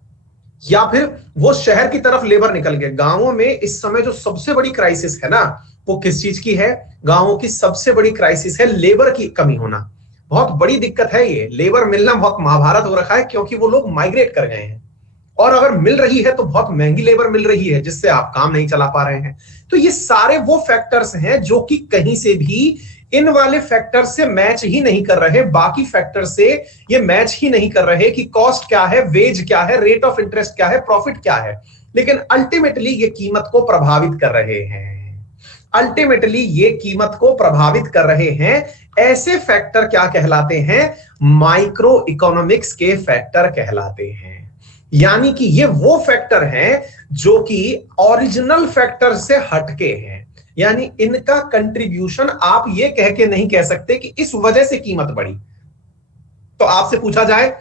या फिर वो शहर की तरफ लेबर निकल गए। गांवों में इस समय जो सबसे बड़ी क्राइसिस है ना, वो किस चीज की है? गांवों की सबसे बड़ी क्राइसिस है लेबर की कमी होना। बहुत बड़ी दिक्कत है ये, लेबर मिलना बहुत महाभारत हो रखा है, क्योंकि वो लोग माइग्रेट कर गए हैं, और अगर मिल रही है तो बहुत महंगी लेबर मिल रही है जिससे आप काम नहीं चला पा रहे हैं। तो ये सारे वो फैक्टर्स हैं जो कि कहीं से भी इन वाले फैक्टर से मैच ही नहीं कर रहे, बाकी फैक्टर से ये मैच ही नहीं कर रहे कि कॉस्ट क्या है, वेज क्या है, रेट ऑफ इंटरेस्ट क्या है, प्रॉफिट क्या है, लेकिन अल्टीमेटली ये कीमत को प्रभावित कर रहे हैं। अल्टीमेटली ये कीमत को प्रभावित कर रहे हैं। ऐसे फैक्टर क्या कहलाते हैं? माइक्रो इकोनॉमिक्स के फैक्टर कहलाते हैं। यानी कि ये वो फैक्टर हैं जो कि ओरिजिनल फैक्टर से हटके हैं, यानी इनका कंट्रीब्यूशन आप ये कह के नहीं कह सकते कि इस वजह से कीमत बढ़ी। तो आपसे पूछा जाए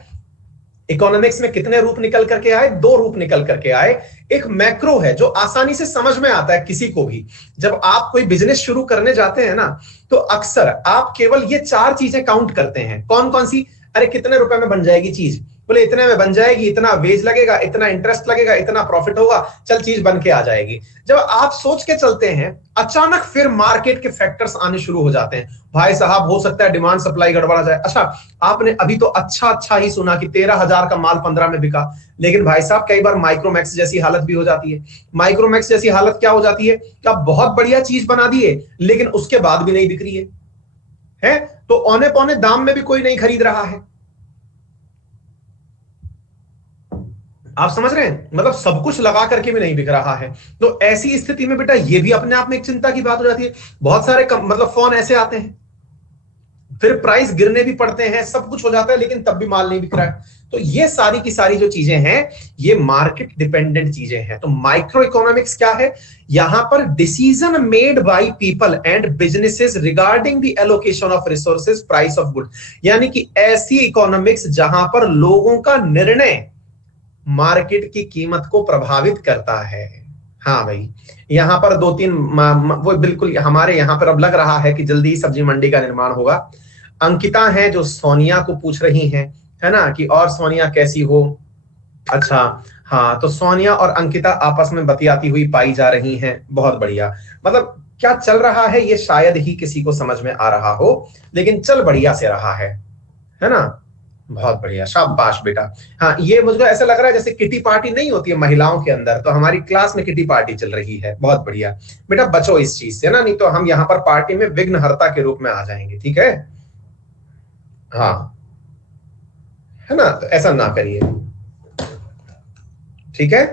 इकोनॉमिक्स में कितने रूप निकल करके आए? 2 रूप निकल करके आए। एक मैक्रो है जो आसानी से समझ में आता है किसी को भी। जब आप कोई बिजनेस शुरू करने जाते हैं ना, तो अक्सर आप केवल ये 4 चीजें काउंट करते हैं। कौन कौन सी? अरे कितने रुपए में बन जाएगी चीज? बोले इतने में बन जाएगी, इतना वेज लगेगा, इतना इंटरेस्ट लगेगा, इतना प्रॉफिट होगा, चल चीज बन के आ जाएगी। जब आप सोच के चलते हैं, अचानक फिर मार्केट के फैक्टर्स आने शुरू हो जाते हैं। भाई साहब हो सकता है डिमांड सप्लाई गड़बड़ा जाए। अच्छा, आपने अभी तो अच्छा ही सुना कि 13,000 का माल 15 में बिका, लेकिन भाई साहब कई बार माइक्रोमैक्स जैसी हालत भी हो जाती है। माइक्रोमैक्स जैसी हालत क्या हो जाती है कि आप बहुत बढ़िया चीज बना दिए लेकिन उसके बाद भी नहीं बिक रही है, तो औने पौने दाम में भी कोई नहीं खरीद रहा है। आप समझ रहे हैं? मतलब सब कुछ लगा करके भी नहीं बिक रहा है। तो ऐसी स्थिति में बेटा ये भी अपने आप में एक चिंता की बात हो जाती है। बहुत सारे मतलब फोन ऐसे आते हैं, फिर प्राइस गिरने भी पड़ते हैं, सब कुछ हो जाता है, लेकिन तब भी माल नहीं बिक रहा है। तो ये सारी की सारी जो चीजें हैं ये मार्केट डिपेंडेंट चीजें हैं। तो माइक्रो इकोनॉमिक्स क्या है? यहां पर decision made by people and businesses regarding the allocation of resources, price of good. यानी कि ऐसी इकोनॉमिक्स जहां पर लोगों का निर्णय मार्केट की कीमत को प्रभावित करता है। हाँ भाई, यहां पर 2-3 वो बिल्कुल हमारे यहां पर अब लग रहा है कि जल्दी ही सब्जी मंडी का निर्माण होगा। अंकिता है जो सोनिया को पूछ रही हैं, है ना, कि और सोनिया कैसी हो? अच्छा, हाँ, तो सोनिया और अंकिता आपस में बतियाती हुई पाई जा रही हैं। बहुत बढ़िया। मतलब क्या चल रहा है ये शायद ही किसी को समझ में आ रहा हो, लेकिन चल बढ़िया से रहा है ना? बहुत बढ़िया, शाबाश बेटा। हाँ, ये मुझे ऐसा लग रहा है जैसे किटी पार्टी नहीं होती है महिलाओं के अंदर, तो हमारी क्लास में किटी पार्टी चल रही है। बहुत बढ़िया बेटा, बचो इस चीज से ना, नहीं तो हम यहाँ पर पार्टी में विघ्नहर्ता के रूप में आ जाएंगे। ठीक है, हाँ, है ना, तो ऐसा ना करिए, ठीक है।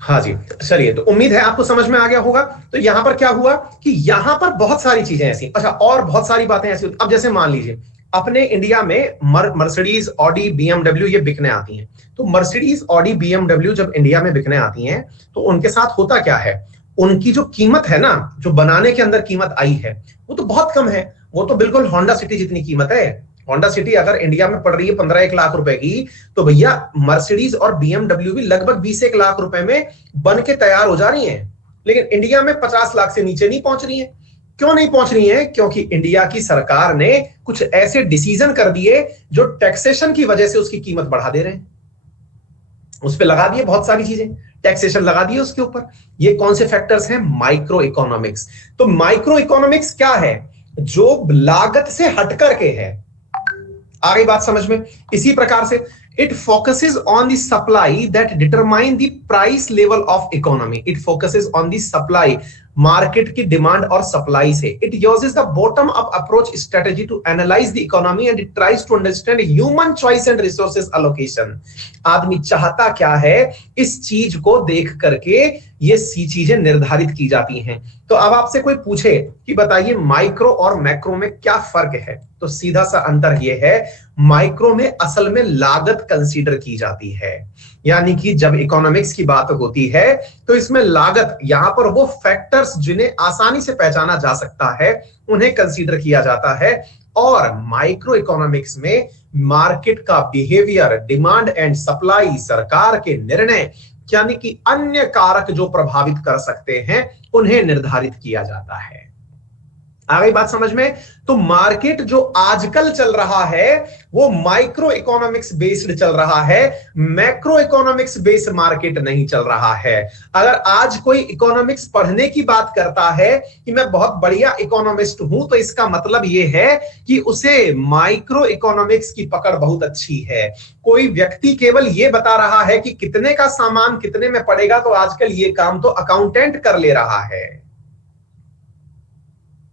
हाँ जी, चलिए, तो उम्मीद है आपको समझ में आ गया होगा। तो यहां पर क्या हुआ कि यहां पर बहुत सारी चीजें ऐसी, अच्छा, और बहुत सारी बातें ऐसी होती। अब जैसे मान लीजिए अपने इंडिया में मर्सिडीज, ऑडी, बीएमडब्ल्यू ये बिकने आती हैं। तो मर्सिडीज, ऑडी, बीएमडब्ल्यू जब इंडिया में बिकने आती हैं तो उनके साथ होता क्या है, उनकी जो कीमत है ना, जो बनाने के अंदर कीमत आई है, वो तो बहुत कम है। वो तो बिल्कुल होंडा सिटी जितनी कीमत है। होंडा सिटी अगर इंडिया में पड़ रही है 15-1 लाख रुपए की, तो भैया मर्सिडीज और बीएमडब्ल्यू भी लगभग 20-1 लाख रुपए में बन के तैयार हो जा रही हैं। लेकिन इंडिया में 50 लाख से नीचे नहीं पहुंच रही है। क्यों नहीं पहुंच रही है? क्योंकि इंडिया की सरकार ने कुछ ऐसे डिसीजन कर दिए जो टैक्सेशन की वजह से उसकी कीमत बढ़ा दे रहे हैं। उस पर लगा दिए बहुत सारी चीजें, टैक्सेशन लगा दिए उसके ऊपर। ये कौन से फैक्टर्स हैं? Micro economics. तो माइक्रो इकोनॉमिक्स क्या है? जो लागत से हटकर के है। आ गई बात समझ में? इसी प्रकार से it focuses on the supply that determine the price level of economy. It focuses on the supply, market की डिमांड और सप्लाई से। It uses the bottom up approach strategy to analyse the economy and it tries to understand human choice and resources allocation. आदमी चाहता क्या है, इस चीज को देख करके ये सी चीजें निर्धारित की जाती हैं। तो अब आपसे कोई पूछे कि बताइए माइक्रो और मैक्रो में क्या फर्क है, तो सीधा सा अंतर यह है, माइक्रो में असल में लागत कंसीडर की जाती है। यानी कि जब इकोनॉमिक्स की बात होती है तो इसमें लागत, यहां पर वो फैक्टर्स जिन्हें आसानी से पहचाना जा सकता है उन्हें कंसीडर किया जाता है। और माइक्रो इकोनॉमिक्स में मार्केट का बिहेवियर, डिमांड एंड सप्लाई, सरकार के निर्णय, यानी कि अन्य कारक जो प्रभावित कर सकते हैं उन्हें निर्धारित किया जाता है। आ गई बात समझ में? तो मार्केट जो आजकल चल रहा है वो माइक्रो इकोनॉमिक्स बेस्ड चल रहा है, मैक्रो इकोनॉमिक्स बेस्ड मार्केट नहीं चल रहा है। अगर आज कोई इकोनॉमिक्स पढ़ने की बात करता है कि मैं बहुत बढ़िया इकोनॉमिस्ट हूं, तो इसका मतलब यह है कि उसे माइक्रो इकोनॉमिक्स की पकड़ बहुत अच्छी है। कोई व्यक्ति केवल यह बता रहा है कि कितने का सामान कितने में पड़ेगा, तो आजकल ये काम तो अकाउंटेंट कर ले रहा है।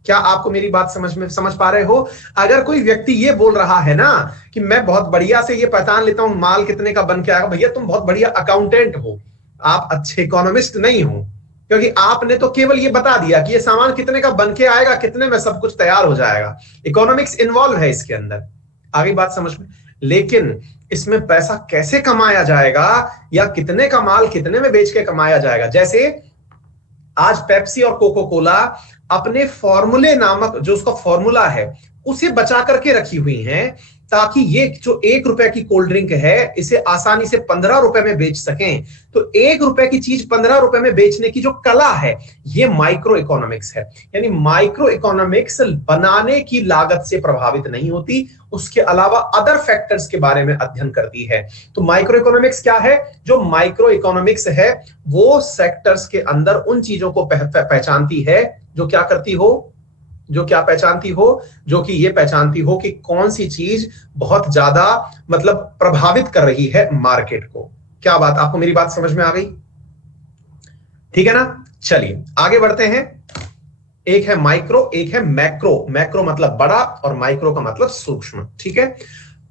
क्या आपको मेरी बात समझ पा रहे हो? अगर कोई व्यक्ति ये बोल रहा है ना कि मैं बहुत बढ़िया से ये पहचान लेता हूं माल कितने का बन के आएगा, भैया तुम बहुत बढ़िया अकाउंटेंट हो, आप अच्छे इकोनॉमिस्ट नहीं हो। क्योंकि आपने तो केवल ये बता दिया कि ये सामान कितने का बन के आएगा, कितने में सब कुछ तैयार हो जाएगा। इकोनॉमिक्स इन्वॉल्व है इसके अंदर। आगे बात समझ में? लेकिन इसमें पैसा कैसे कमाया जाएगा या कितने का माल कितने में बेच के कमाया जाएगा, जैसे आज पेप्सी और कोको कोला अपने फॉर्मूले नामक जो उसका फॉर्मूला है उसे बचा करके रखी हुई हैं, ताकि ये जो 1 रुपए की कोल्ड ड्रिंक है इसे आसानी से 15 रुपए में बेच सकें। तो 1 रुपए की चीज 15 रुपए में बेचने की जो कला है, ये माइक्रो इकोनॉमिक्स है। यानी माइक्रो इकोनॉमिक्स बनाने की लागत से प्रभावित नहीं होती, उसके अलावा अदर फैक्टर्स के बारे में अध्ययन करती है। तो माइक्रो इकोनॉमिक्स क्या है? जो माइक्रो इकोनॉमिक्स है वो सेक्टर्स के अंदर उन चीजों को पहचानती है जो क्या करती हो, जो क्या पहचानती हो, जो कि ये पहचानती हो कि कौन सी चीज बहुत ज्यादा मतलब प्रभावित कर रही है मार्केट को। क्या बात, आपको मेरी बात समझ में आ गई? ठीक है ना? चलिए आगे बढ़ते हैं। एक है माइक्रो, एक है मैक्रो। मैक्रो मतलब बड़ा और माइक्रो का मतलब सूक्ष्म। ठीक है।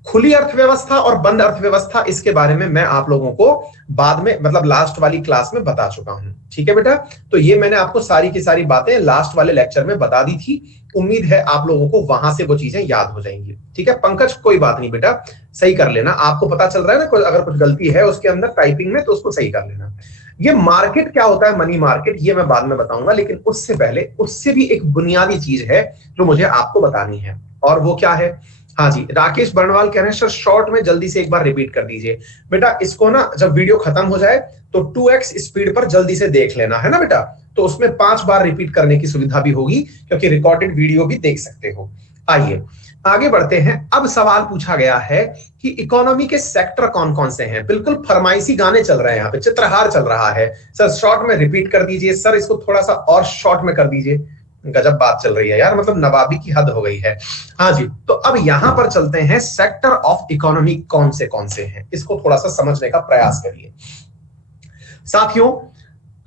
खुली अर्थव्यवस्था और बंद अर्थव्यवस्था, इसके बारे में मैं आप लोगों को बाद में मतलब लास्ट वाली क्लास में बता चुका हूं। ठीक है बेटा, तो ये मैंने आपको सारी की सारी बातें लास्ट वाले लेक्चर में बता दी थी। उम्मीद है आप लोगों को वहां से वो चीजें याद हो जाएंगी। ठीक है पंकज, कोई बात नहीं बेटा, सही कर लेना। आपको पता चल रहा है ना अगर कुछ गलती है उसके अंदर टाइपिंग में, तो उसको सही कर लेना। ये मार्केट क्या होता है, मनी मार्केट, ये मैं बाद में बताऊंगा, लेकिन उससे पहले उससे भी एक बुनियादी चीज है जो मुझे आपको बतानी है, और वो क्या है? हाँ जी, राकेश बर्णवाल कह रहे हैं सर शॉर्ट में जल्दी से एक बार रिपीट कर दीजिए। बेटा इसको ना जब वीडियो खत्म हो जाए तो 2x स्पीड पर जल्दी से देख लेना, है ना बेटा? तो उसमें 5 बार रिपीट करने की सुविधा भी होगी, क्योंकि रिकॉर्डेड वीडियो भी देख सकते हो। आइए आगे बढ़ते हैं। अब सवाल पूछा गया है कि इकोनॉमी के सेक्टर कौन कौन से हैं। बिल्कुल फरमाइशी गाने चल रहे हैं यहाँ पे, चित्रहार चल रहा है। सर शॉर्ट में रिपीट कर दीजिए, सर इसको थोड़ा सा और शॉर्ट में कर दीजिए। गजब बात चल रही है यार, मतलब नवाबी की हद हो गई है। हाँ जी, तो अब यहां पर चलते हैं, सेक्टर ऑफ इकोनॉमी कौन से हैं, इसको थोड़ा सा समझने का प्रयास करिए साथियों।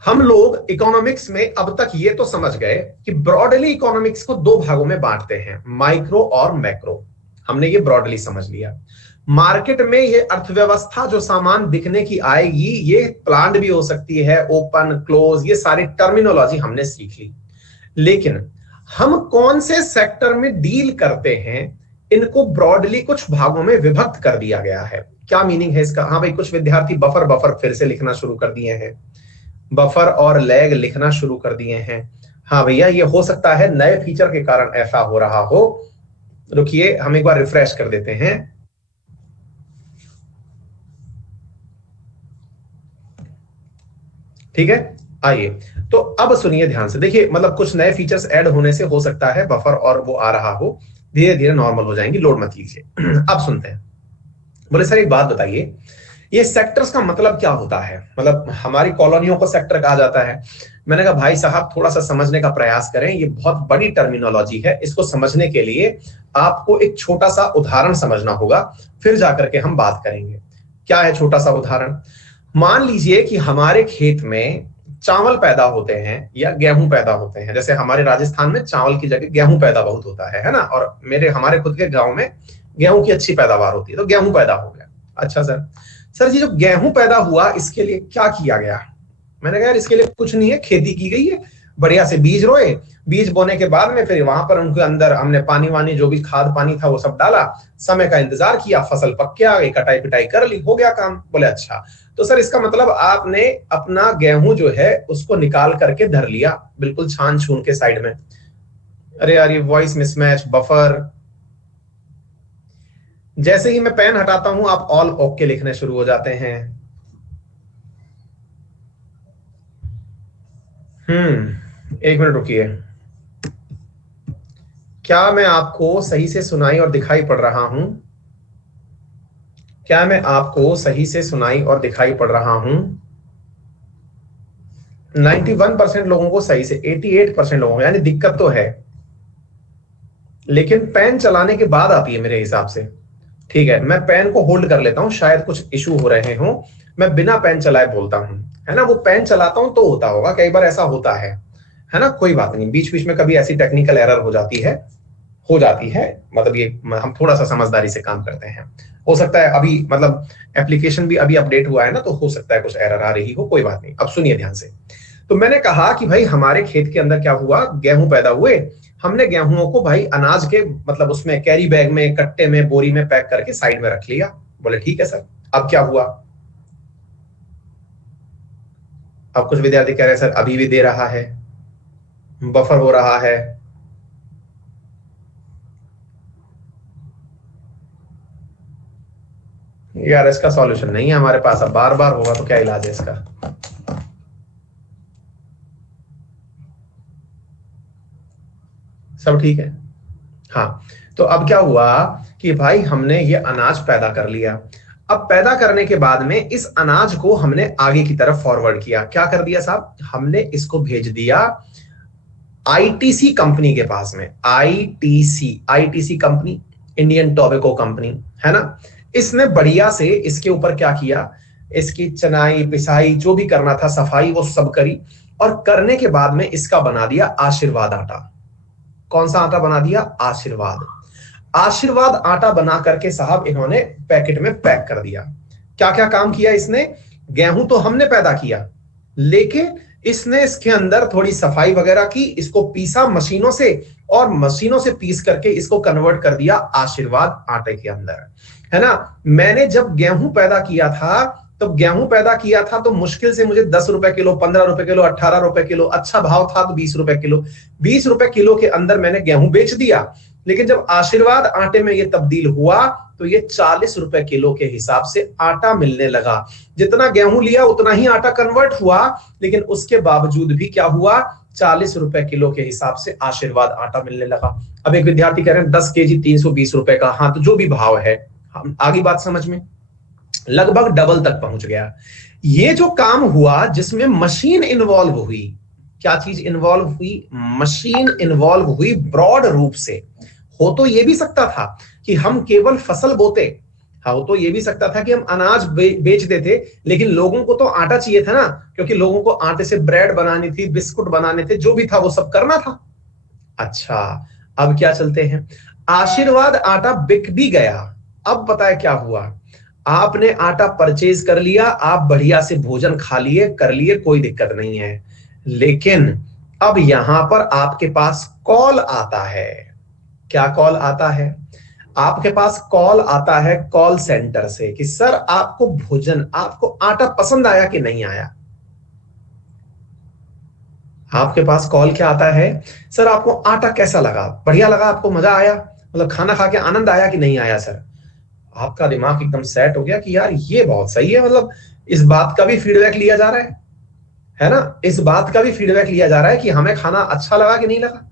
हम लोग इकोनॉमिक्स में अब तक ये तो समझ गए कि ब्रॉडली इकोनॉमिक्स को दो भागों में बांटते हैं, माइक्रो और मैक्रो। हमने ये ब्रॉडली समझ लिया। मार्केट में ये अर्थव्यवस्था जो सामान बिकने की आएगी, ये प्लांट भी हो सकती है, ओपन क्लोज, ये सारी टर्मिनोलॉजी हमने सीख ली। लेकिन हम कौन से सेक्टर में डील करते हैं, इनको ब्रॉडली कुछ भागों में विभक्त कर दिया गया है। क्या मीनिंग है इसका? हाँ भाई, कुछ विद्यार्थी बफर बफर फिर से लिखना शुरू कर दिए हैं, बफर और लैग लिखना शुरू कर दिए हैं। हाँ भैया, ये हो सकता है नए फीचर के कारण ऐसा हो रहा हो। रुकिए, हम एक बार रिफ्रेश कर देते हैं। ठीक है, आइए। तो अब सुनिए ध्यान से, देखिए मतलब कुछ नए फीचर्स ऐड होने से हो सकता है बफर और वो आ रहा हो, धीरे धीरे नॉर्मल हो जाएंगी, लोड मत लीजिए। अब सुनते हैं। बोले सर एक बात बताइए, ये सेक्टर्स का मतलब क्या होता है? मतलब हमारी कॉलोनियों को सेक्टर कहा जाता है। मैंने कहा भाई साहब थोड़ा सा समझने का प्रयास करें, ये बहुत बड़ी टर्मिनोलॉजी है, इसको समझने के लिए आपको एक छोटा सा उदाहरण समझना होगा, फिर जाकर के हम बात करेंगे। क्या है छोटा सा उदाहरण? मान लीजिए कि हमारे खेत में चावल पैदा होते हैं या गेहूं पैदा होते हैं। जैसे हमारे राजस्थान में चावल की जगह गेहूं पैदा बहुत होता है ना, और हमारे खुद के गांव में गेहूं की अच्छी पैदावार होती है, तो गेहूं पैदा हो गया। अच्छा सर जी जो गेहूं पैदा हुआ इसके लिए क्या किया गया? मैंने कहा यार इसके लिए कुछ नहीं है, खेती की गई है, बढ़िया से बीज रोए, बीज बोने के बाद में फिर वहां पर उनके अंदर हमने पानी वानी जो भी खाद पानी था वो सब डाला, समय का इंतजार किया, फसल पक के आ गई, कटाई पिटाई कर ली, हो गया काम। बोले अच्छा, तो सर इसका मतलब आपने अपना गेहूं जो है उसको निकाल करके धर लिया, बिल्कुल छान छून के साइड में। अरे यार ये वॉइस मिसमैच, बफर। जैसे ही मैं पेन हटाता हूं आप ऑल ओके लिखने शुरू हो जाते हैं। एक मिनट रुकिए। क्या मैं आपको सही से सुनाई और दिखाई पड़ रहा हूं? क्या मैं आपको सही से सुनाई और दिखाई पड़ रहा हूं? 91% लोगों को सही से, 88% लोगों को, यानी दिक्कत तो है, लेकिन पेन चलाने के बाद आती है मेरे हिसाब से। ठीक है, मैं पेन को होल्ड कर लेता हूं, शायद कुछ इशू हो रहे हों। मैं बिना पेन चलाए बोलता हूं, है ना। वो पेन चलाता हूं तो होता होगा, कई बार ऐसा होता है ना। कोई बात नहीं, बीच बीच में कभी ऐसी टेक्निकल एरर हो जाती है। मतलब ये हम थोड़ा सा समझदारी से काम करते हैं। हो सकता है अभी मतलब एप्लीकेशन भी अभी अपडेट हुआ है ना, तो हो सकता है कुछ एरर आ रही हो, कोई बात नहीं। अब सुनिए ध्यान से। तो मैंने कहा कि भाई हमारे खेत के अंदर क्या हुआ, गेहूं पैदा हुए। हमने गेहूं को भाई अनाज के मतलब उसमें कैरी बैग में, कट्टे में, बोरी में पैक करके साइड में रख लिया। बोले ठीक है सर, अब क्या हुआ? अब कुछ विद्यार्थी कह रहे हैं सर अभी भी दे रहा है, बफर हो रहा है। यार इसका सॉल्यूशन नहीं है हमारे पास, अब बार बार होगा तो क्या इलाज है इसका? सब ठीक है। हाँ, तो अब क्या हुआ कि भाई हमने ये अनाज पैदा कर लिया। अब पैदा करने के बाद में इस अनाज को हमने आगे की तरफ फॉरवर्ड किया। क्या कर दिया साहब? हमने इसको भेज दिया आईटीसी कंपनी के पास में। ITC company, Indian tobacco company, है ना। इसने बढ़िया से इसके ऊपर क्या किया, इसकी चनाई पिसाई जो भी करना था, सफाई, वो सब करी, और करने के बाद में इसका बना दिया आशीर्वाद आटा। कौन सा आटा बना दिया? आशीर्वाद। आशीर्वाद आटा बना करके साहब इन्होंने पैकेट में पैक कर दिया। क्या क्या काम किया इसने? गेहूं तो हमने पैदा किया, लेकिन इसने इसके अंदर थोड़ी सफाई वगैरह की, इसको पीसा मशीनों से, और मशीनों से पीस करके इसको कन्वर्ट कर दिया आशीर्वाद आटे के अंदर, है ना। मैंने जब गेहूं पैदा किया था, तो मुश्किल से मुझे 10 रुपए किलो, 15 रुपए किलो, 18 रुपए किलो, अच्छा भाव था तो 20 रुपए किलो, 20 रुपए किलो के अंदर मैंने गेहूं बेच दिया। लेकिन जब आशीर्वाद आटे में ये तब्दील हुआ तो ये 40 रुपए किलो के हिसाब से आटा मिलने लगा। जितना गेहूं लिया उतना ही आटा कन्वर्ट हुआ, लेकिन उसके बावजूद भी क्या हुआ, 40 रुपए किलो के हिसाब से आशीर्वाद आटा मिलने लगा। अब एक विद्यार्थी कह रहे हैं 10 केजी 320 रुपए का। हाँ, तो जो भी भाव है, हम आगे बात समझ में, लगभग डबल तक पहुंच गया। ये जो काम हुआ जिसमें मशीन इन्वॉल्व हुई, क्या चीज इन्वॉल्व हुई? मशीन इन्वॉल्व हुई ब्रॉड रूप से। हो तो ये भी सकता था कि हम केवल फसल बोते, हाँ, वो तो ये भी सकता था कि हम अनाज बेच देते, लेकिन लोगों को तो आटा चाहिए था ना, क्योंकि लोगों को आटे से ब्रेड बनानी थी, बिस्कुट बनाने थे, जो भी था वो सब करना था। अच्छा, अब क्या चलते हैं, आशीर्वाद आटा बिक भी गया। अब पता है क्या हुआ, आपने आटा परचेज कर लिया, आप बढ़िया से भोजन खा लिए, कर लिए, कोई दिक्कत नहीं है। लेकिन अब यहां पर आपके पास कॉल आता है। क्या कॉल आता है, आपके पास कॉल आता है कॉल सेंटर से कि सर आपको भोजन, आपको आटा पसंद आया कि नहीं आया। आपके पास कॉल क्या आता है, सर आपको आटा कैसा लगा, बढ़िया लगा, आपको मजा आया, मतलब खाना खा के आनंद आया कि नहीं आया सर। आपका दिमाग एकदम सेट हो गया कि यार ये बहुत सही है, मतलब इस बात का भी फीडबैक लिया जा रहा है ना, इस बात का भी फीडबैक लिया जा रहा है कि हमें खाना अच्छा लगा कि नहीं लगा,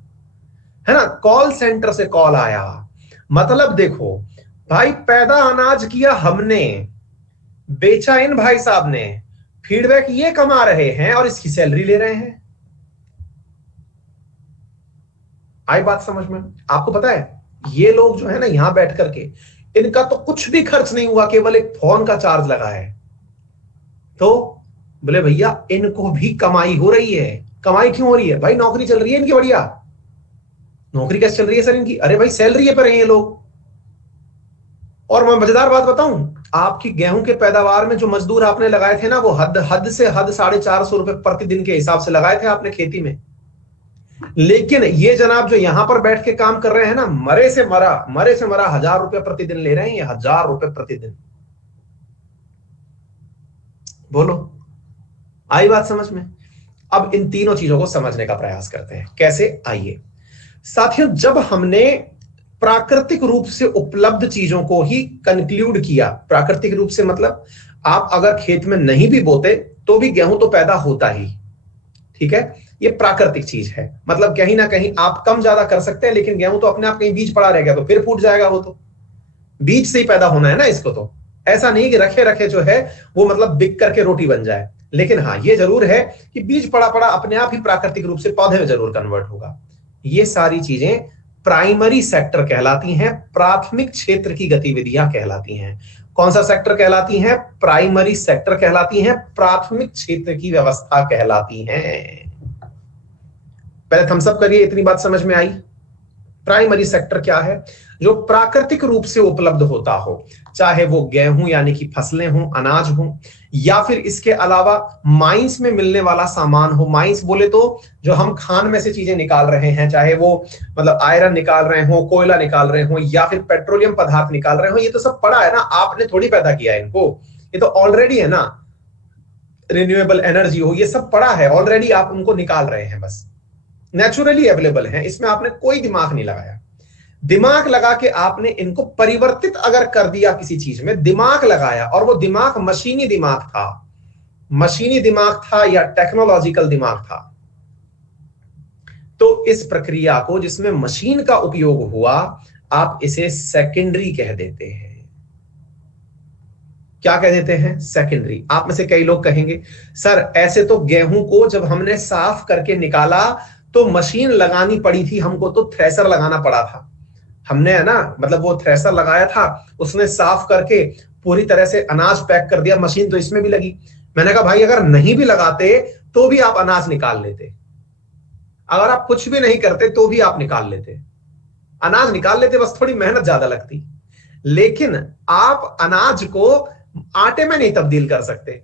है ना। कॉल सेंटर से कॉल आया, मतलब देखो भाई, पैदा अनाज किया हमने, बेचा इन भाई साहब ने, फीडबैक ये कमा रहे हैं और इसकी सैलरी ले रहे हैं। आई बात समझ में, आपको पता है ये लोग जो है ना यहां बैठ करके, इनका तो कुछ भी खर्च नहीं हुआ, केवल एक फोन का चार्ज लगा है। तो बोले भैया इनको भी कमाई हो रही है। कमाई क्यों हो रही है भाई, नौकरी चल रही है इनकी बढ़िया। नौकरी कैसे चल रही है सर इनकी, अरे भाई सैलरी पर हैं ये लोग। और मैं मजेदार बात बताऊं, आपकी गेहूं के पैदावार में जो मजदूर आपने लगाए थे ना, वो हद हद से हद 450 रुपए प्रतिदिन के हिसाब से लगाए थे आपने खेती में। लेकिन ये जनाब जो यहां पर बैठ के काम कर रहे हैं ना, मरे से मरा 1000 रुपए प्रतिदिन ले रहे हैं, ये 1000 रुपए प्रतिदिन। बोलो, आई बात समझ में। अब इन तीनों चीजों को समझने का प्रयास करते हैं, कैसे, आइए साथियों। जब हमने प्राकृतिक रूप से उपलब्ध चीजों को ही कंक्लूड किया, प्राकृतिक रूप से मतलब आप अगर खेत में नहीं भी बोते तो भी गेहूं तो पैदा होता ही, ठीक है, ये प्राकृतिक चीज है। मतलब कहीं ना कहीं आप कम ज्यादा कर सकते हैं, लेकिन गेहूं तो अपने आप कहीं बीज पड़ा रह गया तो फिर फूट जाएगा, वो तो बीज से ही पैदा होना है ना इसको। तो ऐसा नहीं कि रखे रखे जो है वो मतलब बिक करके रोटी बन जाए। लेकिन हाँ ये जरूर है कि बीज पड़ा पड़ा अपने आप ही प्राकृतिक रूप से पौधे में जरूर कन्वर्ट होगा। ये सारी चीजें प्राइमरी सेक्टर कहलाती हैं, प्राथमिक क्षेत्र की गतिविधियां कहलाती हैं। कौन सा सेक्टर कहलाती हैं, प्राइमरी सेक्टर कहलाती हैं, प्राथमिक क्षेत्र की व्यवस्था कहलाती हैं। पहले थम्स अप करिए, इतनी बात समझ में आई। प्राइमरी सेक्टर क्या है, जो प्राकृतिक रूप से उपलब्ध होता हो, चाहे वो गेहूं यानी कि फसलें हों, अनाज हो, या फिर इसके अलावा माइंस में मिलने वाला सामान हो। माइंस बोले तो जो हम खान में से चीजें निकाल रहे हैं, चाहे वो मतलब आयरन निकाल रहे हो, कोयला निकाल रहे हो, या फिर पेट्रोलियम पदार्थ निकाल रहे हो, ये तो सब पड़ा है ना, आपने थोड़ी पैदा किया है इनको, ये तो ऑलरेडी है ना। रिन्यूएबल एनर्जी हो, ये सब पड़ा है ऑलरेडी, आप उनको निकाल रहे हैं, बस नेचुरली अवेलेबल है, इसमें आपने कोई दिमाग नहीं लगाया। दिमाग लगा के आपने इनको परिवर्तित अगर कर दिया किसी चीज में, दिमाग लगाया, और वो दिमाग मशीनी दिमाग था, मशीनी दिमाग था या टेक्नोलॉजिकल दिमाग था, तो इस प्रक्रिया को जिसमें मशीन का उपयोग हुआ, आप इसे सेकेंडरी कह देते हैं। क्या कह देते हैं, सेकेंडरी। आप में से कई लोग कहेंगे सर ऐसे तो गेहूं को जब हमने साफ करके निकाला तो मशीन लगानी पड़ी थी हमको, तो थ्रेसर लगाना पड़ा था हमने, है ना, मतलब वो थ्रेसर लगाया था, उसने साफ करके पूरी तरह से अनाज पैक कर दिया, मशीन तो इसमें भी लगी। मैंने कहा भाई अगर नहीं भी लगाते तो भी आप अनाज निकाल लेते, अगर आप कुछ भी नहीं करते तो भी आप निकाल लेते, अनाज निकाल लेते, बस थोड़ी मेहनत ज्यादा लगती। लेकिन आप अनाज को आटे में नहीं तब्दील कर सकते,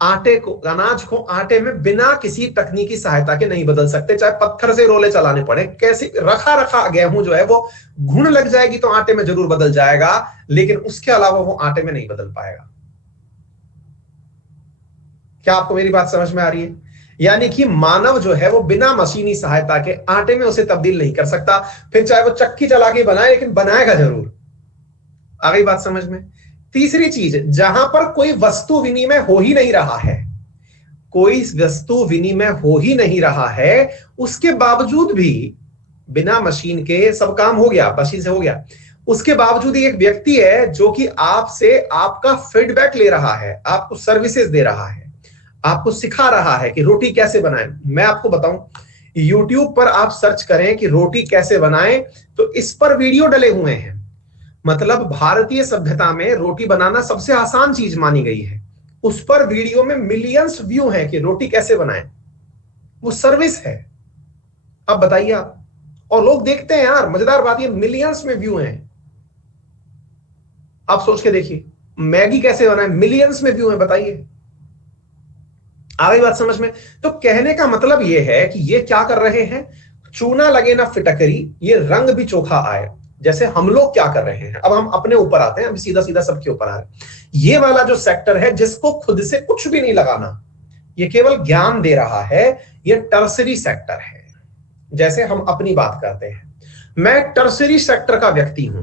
आटे को, अनाज को आटे में बिना किसी तकनीकी सहायता के नहीं बदल सकते, चाहे पत्थर से रोले चलाने पड़े, कैसे रखा रखा गेहूं जो है वो घुन लग जाएगी तो आटे में जरूर बदल जाएगा, लेकिन उसके अलावा वो आटे में नहीं बदल पाएगा। क्या आपको मेरी बात समझ में आ रही है? यानी कि मानव जो है वो बिना मशीनी सहायता के आटे में उसे तब्दील नहीं कर सकता, फिर चाहे वो चक्की चला के बनाए, लेकिन बनाएगा जरूर। आ गई बात समझ में? तीसरी चीज, जहां पर कोई वस्तु विनिमय हो ही नहीं रहा है, कोई वस्तु विनिमय हो ही नहीं रहा है, उसके बावजूद भी बिना मशीन के सब काम हो गया, मशीन से हो गया, उसके बावजूद एक व्यक्ति है जो कि आपसे आपका फीडबैक ले रहा है, आपको सर्विसेज दे रहा है, आपको सिखा रहा है कि रोटी कैसे बनाएं। मैं आपको बताऊं, YouTube पर आप सर्च करें कि रोटी कैसे बनाएं, तो इस पर वीडियो डले हुए हैं। मतलब भारतीय सभ्यता में रोटी बनाना सबसे आसान चीज मानी गई है। उस पर वीडियो में मिलियंस व्यू हैं कि रोटी कैसे बनाएं, वो सर्विस है। अब बताइए आप, और लोग देखते हैं यार, मजेदार बात ये मिलियंस में व्यू हैं। आप सोच के देखिए मैगी कैसे बनाए, मिलियंस में व्यू हैं, बताइए आ गई बात समझ में। तो कहने का मतलब यह है कि ये क्या कर रहे हैं, चूना लगे ना फिटकरी, ये रंग भी चोखा आए। जैसे हम लोग क्या कर रहे हैं, अब हम अपने ऊपर आते हैं, अभी सीधा सीधा सबके ऊपर आ रहे हैं। ये वाला जो सेक्टर है जिसको खुद से कुछ भी नहीं लगाना, ये केवल ज्ञान दे रहा है, ये टर्सरी सेक्टर है। जैसे हम अपनी बात करते हैं, मैं टर्सरी सेक्टर का व्यक्ति हूं।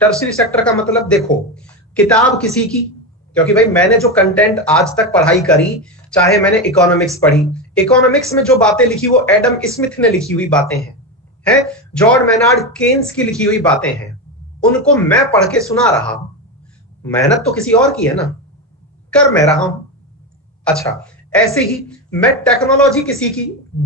टर्सरी सेक्टर का मतलब देखो, किताब किसी की, क्योंकि भाई मैंने जो कंटेंट आज तक पढ़ाई करी, चाहे मैंने इकोनॉमिक्स पढ़ी, इकोनॉमिक्स में जो बातें लिखी वो एडम स्मिथ ने लिखी हुई बातें हैं, जॉर्ज मेनार्ड केन्स की लिखी हुई बातें हैं, उनको मैं पढ़ के सुना रहा हूं। मेहनत तो किसी और की है ना, कर मैं रहा हूं। अच्छा, ऐसे ही मैं टेक्नोलॉजी किसी की,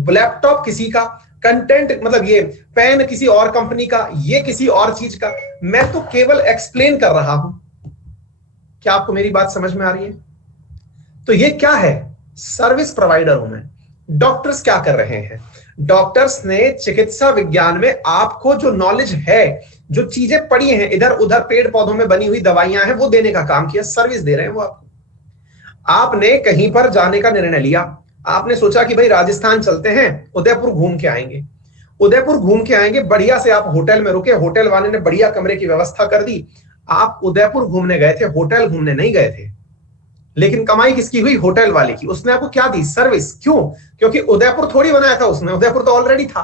लैपटॉप किसी का, कंटेंट मतलब ये पेन किसी और कंपनी का, ये किसी और चीज का, मैं तो केवल एक्सप्लेन कर रहा हूं। क्या आपको मेरी बात समझ में आ रही है? तो ये क्या है, सर्विस प्रोवाइडर हूं मैं। डॉक्टर्स क्या कर रहे हैं, डॉक्टर्स ने चिकित्सा विज्ञान में आपको जो नॉलेज है, जो चीजें पढ़ी हैं, इधर उधर पेड़ पौधों में बनी हुई दवाइयां हैं, वो देने का काम किया, सर्विस दे रहे हैं वो आपको। आपने कहीं पर जाने का निर्णय लिया, आपने सोचा कि भाई राजस्थान चलते हैं, उदयपुर घूम के आएंगे। उदयपुर घूम के आएंगे, बढ़िया से आप होटल में रुके, होटल वाले ने बढ़िया कमरे की व्यवस्था कर दी। आप उदयपुर घूमने गए थे, होटल घूमने नहीं गए थे। लेकिन कमाई किसकी हुई, होटल वाले की। उसने आपको क्या दी, सर्विस। क्यों? क्योंकि उदयपुर थोड़ी बनाया था उसने, उदयपुर तो ऑलरेडी था,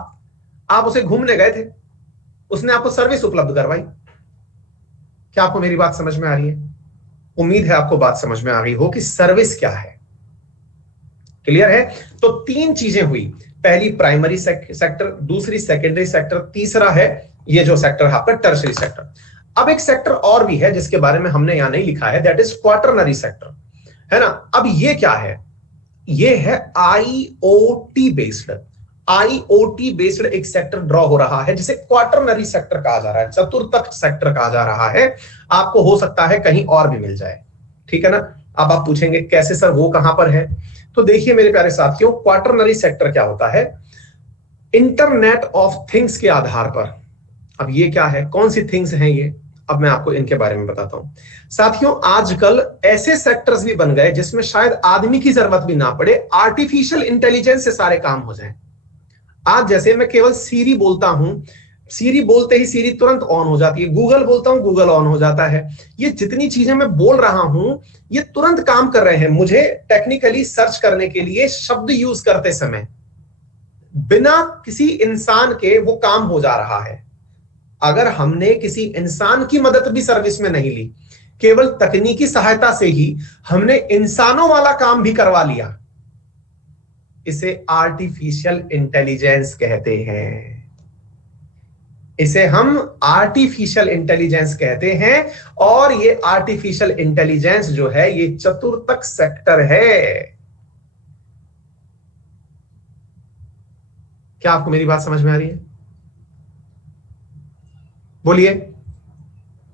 आप उसे घूमने गए थे, उसने आपको सर्विस उपलब्ध करवाई। क्या आपको मेरी बात समझ में आ रही है? उम्मीद है आपको बात समझ में आ गई हो कि सर्विस क्या है। क्लियर है? तो तीन चीजें हुई, पहली प्राइमरी सेक्टर, दूसरी सेकेंडरी सेक्टर, तीसरा है ये जो सेक्टर है आपका टर्शरी सेक्टर। अब एक सेक्टर और भी है जिसके बारे में हमने यहां नहीं लिखा है, दैट इज क्वार्टरनरी सेक्टर, है ना। अब ये क्या है, ये है आईओटी बेस्ड, आईओटी बेस्ड एक सेक्टर ड्रॉ हो रहा है जिसे क्वार्टरनरी सेक्टर कहा जा रहा है, चतुर्थक सेक्टर कहा जा रहा है। आपको हो सकता है कहीं और भी मिल जाए, ठीक है ना। अब आप पूछेंगे कैसे सर, वो कहां पर है? तो देखिए मेरे प्यारे साथियों, क्वार्टरनरी सेक्टर क्या होता है, इंटरनेट ऑफ थिंग्स के आधार पर। अब ये क्या है, कौन सी थिंग्स हैं ये, अब मैं आपको इनके बारे में बताता हूं। साथियों, आजकल ऐसे सेक्टर्स भी बन गए जिसमें शायद आदमी की जरूरत भी ना पड़े, आर्टिफिशियल इंटेलिजेंस से सारे काम हो जाएं। आज जैसे मैं केवल सीरी बोलता हूं, सीरी बोलते ही सीरी तुरंत ऑन हो जाती है, गूगल बोलता हूं गूगल ऑन हो जाता है। ये जितनी चीजें मैं बोल रहा हूं ये तुरंत काम कर रहे हैं। मुझे टेक्निकली सर्च करने के लिए शब्द यूज करते समय बिना किसी इंसान के वो काम हो जा रहा है। अगर हमने किसी इंसान की मदद भी सर्विस में नहीं ली, केवल तकनीकी सहायता से ही हमने इंसानों वाला काम भी करवा लिया, इसे आर्टिफिशियल इंटेलिजेंस कहते हैं। इसे हम आर्टिफिशियल इंटेलिजेंस कहते हैं। और ये आर्टिफिशियल इंटेलिजेंस जो है ये चतुर्थक सेक्टर है। क्या आपको मेरी बात समझ में आ रही है? बोलिए,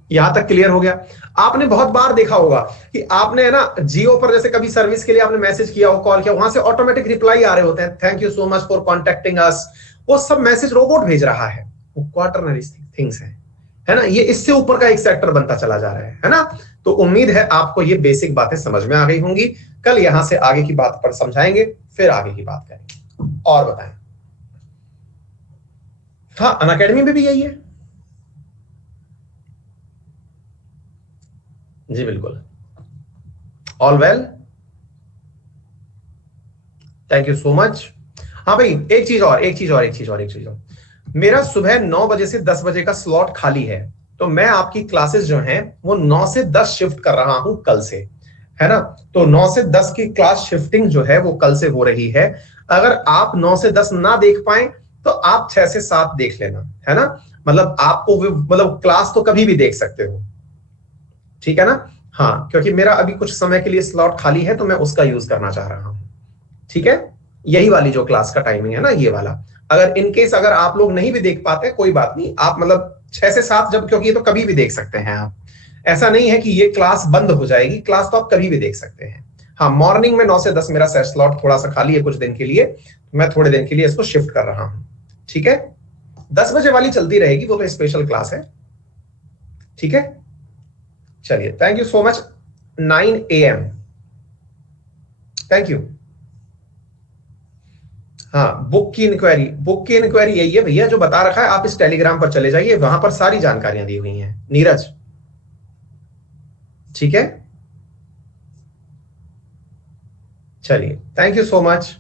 यहां तक क्लियर हो गया? आपने बहुत बार देखा होगा कि आपने है ना जियो पर जैसे कभी सर्विस के लिए आपने मैसेज किया हो, कॉल किया, वहां से ऑटोमेटिक रिप्लाई आ रहे होते हैं, thank you so much for contacting us. वो सब मैसेज रोबोट भेज रहा है, वो क्वार्टरनरी थिंग्स है ना। ये इससे ऊपर का एक सेक्टर बनता चला जा रहा है ना। तो उम्मीद है आपको ये बेसिक बातें समझ में आ गई होंगी। कल यहां से आगे की बात पर समझाएंगे, फिर आगे की बात करेंगे। और बताएं, हाँ अनअकैडमी में भी यही है जी, बिल्कुल। All well, thank you so much. हाँ भाई, एक चीज और, मेरा सुबह 9 बजे से 10 बजे का स्लॉट खाली है, तो मैं आपकी क्लासेस जो हैं वो 9 से 10 शिफ्ट कर रहा हूं कल से, है ना। तो 9 से 10 की क्लास शिफ्टिंग जो है वो कल से हो रही है। अगर आप 9 से 10 ना देख पाए तो आप 6 से 7 देख लेना, है ना। मतलब आपको मतलब क्लास तो कभी भी देख सकते हो, ठीक है ना। हाँ, क्योंकि मेरा अभी कुछ समय के लिए स्लॉट खाली है तो मैं उसका यूज करना चाह रहा हूं, ठीक है। यही वाली जो क्लास का टाइमिंग है ना, ये वाला। अगर इनकेस अगर आप लोग नहीं भी देख पाते कोई बात नहीं, आप मतलब 6 से 7 जब, क्योंकि ये तो कभी भी देख सकते हैं आप, ऐसा नहीं है कि ये क्लास बंद हो जाएगी, क्लास तो आप कभी भी देख सकते हैं। हाँ, मॉर्निंग में 9 से 10 मेरा सेट स्लॉट थोड़ा सा खाली है कुछ दिन के लिए, मैं थोड़े दिन के लिए इसको शिफ्ट कर रहा हूं, ठीक है। 10 बजे वाली चलती रहेगी, वो तो स्पेशल क्लास है, ठीक है। चलिए, thank you so much. 9 AM, thank you. हाँ, बुक की इंक्वायरी यही है भैया जो बता रखा है, आप इस टेलीग्राम पर चले जाइए, वहां पर सारी जानकारियां दी हुई हैं नीरज, ठीक है। चलिए, थैंक यू सो मच।